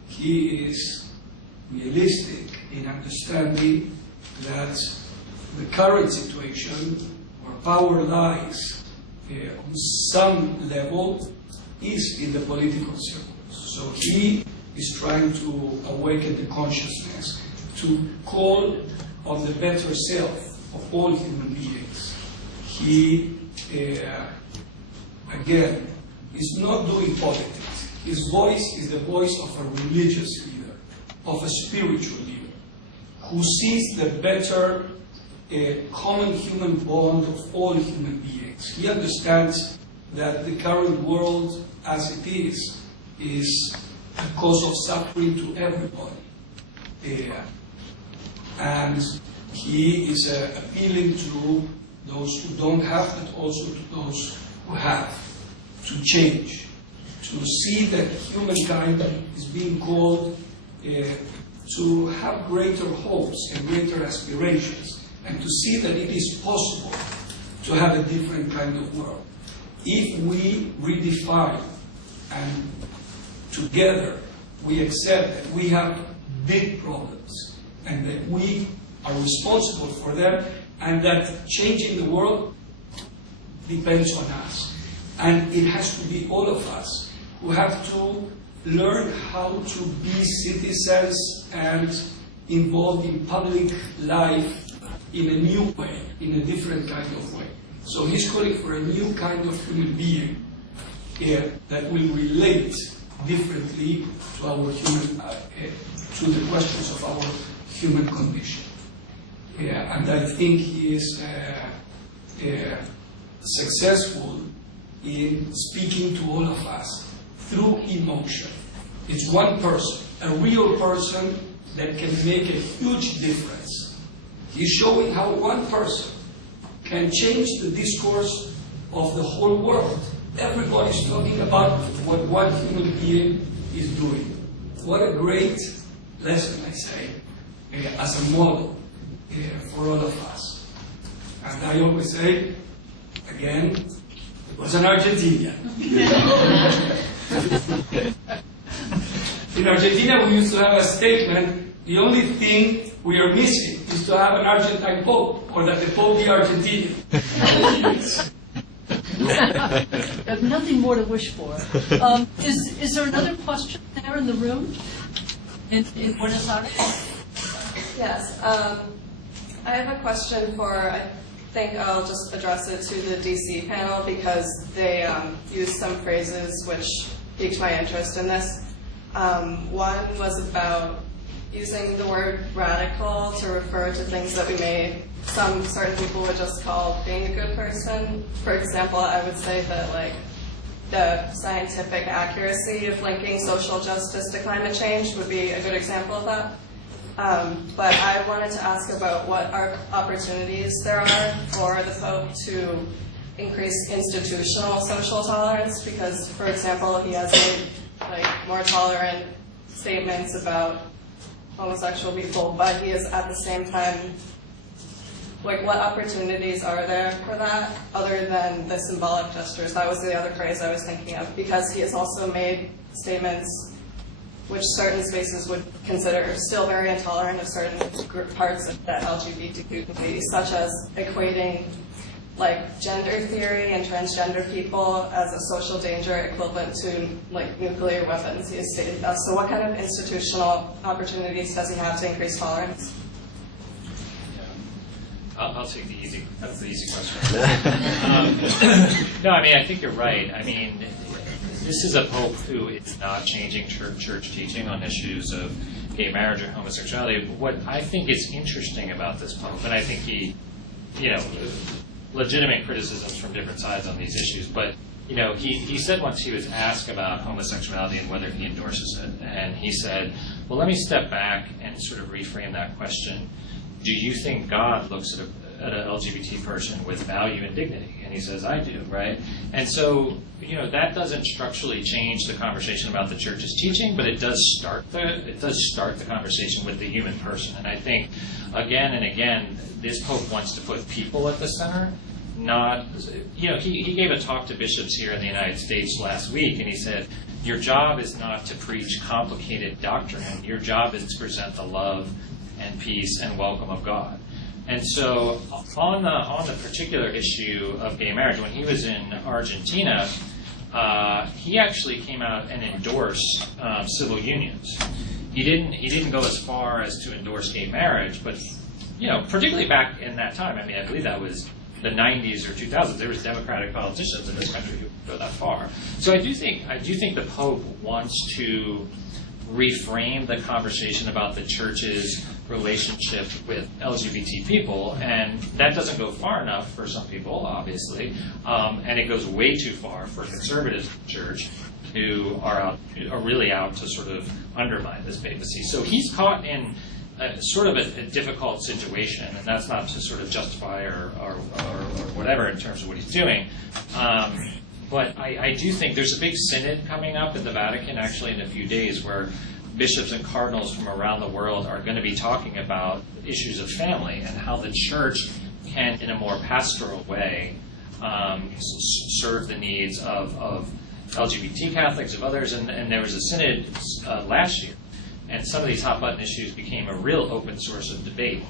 he is realistic in understanding that the current situation, where power lies on some level, is in the political circles. So he is trying to awaken the consciousness, to call on the better self of all human beings. He, again, is not doing politics. His voice is the voice of a religious leader, of a spiritual leader, who sees the better common human bond of all human beings. He understands that the current world as it is a cause of suffering to everybody. And he is appealing to those who don't have, but also to those who have, to change, to see that humankind is being called to have greater hopes and greater aspirations, and to see that it is possible to have a different kind of world. If we redefine and together we accept that we have big problems and that we are responsible for them, and that changing the world depends on us. And it has to be all of us who have to learn how to be citizens and involved in public life in a new way, in a different kind of way. So he's calling for a new kind of human being that will relate differently to our human, to the questions of our human condition. And I think he is successful in speaking to all of us through emotion. It's one person, a real person that can make a huge difference. He's showing how one person can change the discourse of the whole world. Everybody's talking about what one human being is doing. What a great lesson, I say, as a model for all of us. And I always say, again, it was an Argentinian. In Argentina, we used to have a statement, the only thing we are missing is to have an Argentine Pope, or that the Pope be Argentinian. Nothing more to wish for. Is there another question there in the room? In Buenos Aires? Yes. I have a question for, I think I'll just address it to the DC panel because they used some phrases which piqued my interest in this. One was about using the word radical to refer to things that some certain people would just call being a good person. For example, I would say that like the scientific accuracy of linking social justice to climate change would be a good example of that. But I wanted to ask about what opportunities there are for the Pope to increase institutional social tolerance, because, for example, he has made more tolerant statements about homosexual people, but he is at the same time, what opportunities are there for that other than the symbolic gestures? That was the other phrase I was thinking of, because he has also made statements which certain spaces would consider still very intolerant of certain parts of the LGBTQ community, such as equating gender theory and transgender people as a social danger equivalent to nuclear weapons, he has stated that. So what kind of institutional opportunities does he have to increase tolerance? I'll take that's the easy question. No, I think you're right. This is a pope who is not changing church teaching on issues of gay marriage or homosexuality. What I think is interesting about this pope, and I think he, legitimate criticisms from different sides on these issues, but he said once he was asked about homosexuality and whether he endorses it, and he said, well, let me step back and sort of reframe that question. Do you think God looks at an LGBT person with value and dignity? And he says, I do, right? And so, that doesn't structurally change the conversation about the church's teaching, but it does start the conversation with the human person. And I think, again and again, this pope wants to put people at the center, not, he gave a talk to bishops here in the United States last week, and he said, your job is not to preach complicated doctrine. Your job is to present the love and peace and welcome of God. And so on the particular issue of gay marriage, when he was in Argentina, he actually came out and endorsed civil unions. He didn't go as far as to endorse gay marriage, but particularly back in that time. I mean, I believe that was the 90s or 2000s. There was Democratic politicians in this country who go that far. So I do think the Pope wants to reframe the conversation about the church's relationship with LGBT people, and that doesn't go far enough for some people, obviously, and it goes way too far for conservative church who are really out to sort of undermine this papacy. So he's caught in sort of a difficult situation, and that's not to sort of justify or whatever in terms of what he's doing. But I do think there's a big synod coming up in the Vatican actually in a few days where bishops and cardinals from around the world are going to be talking about issues of family and how the church can, in a more pastoral way, serve the needs of LGBT Catholics, of others. And there was a synod last year, and some of these hot-button issues became a real open source of debate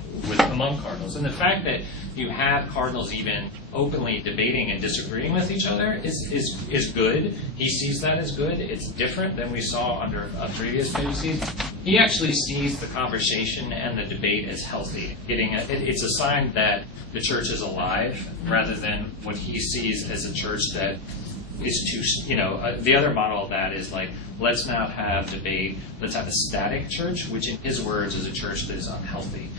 among cardinals. And the fact that you have cardinals even openly debating and disagreeing with each other is good. He sees that as good. It's different than we saw under previous papacies. He actually sees the conversation and the debate as healthy. It's a sign that the church is alive rather than what he sees as a church that is too, the other model of that is like, let's not have debate, let's have a static church, which in his words is a church that is unhealthy.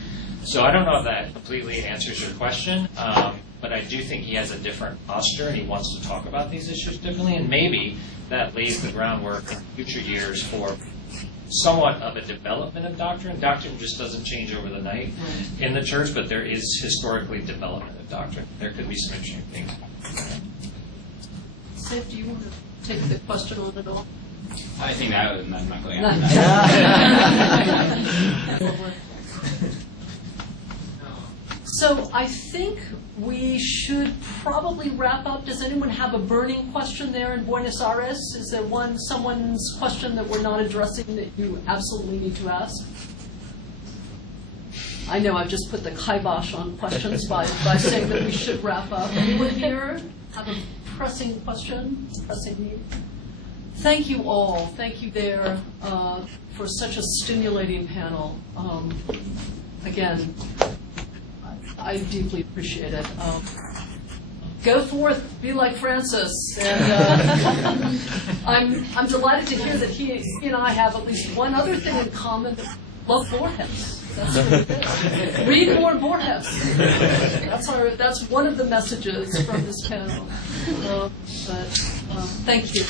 So I don't know if that completely answers your question, but I do think he has a different posture and he wants to talk about these issues differently, and maybe that lays the groundwork in future years for somewhat of a development of doctrine. Doctrine just doesn't change over the night in the church, but there is historically development of doctrine. There could be some interesting things. Seth, do you want to take the question on at all? I think I'm not going to So I think we should probably wrap up. Does anyone have a burning question there in Buenos Aires? Is there someone's question that we're not addressing that you absolutely need to ask? I know I've just put the kibosh on questions by saying that we should wrap up. Anyone here have a pressing question? Pressing need? Thank you all. Thank you there for such a stimulating panel. Again, I deeply appreciate it. Go forth, be like Francis, and I'm delighted to hear that he and I have at least one other thing in common: love Borges. That's what it is. Read more Borges. That's one of the messages from this panel. Thank you.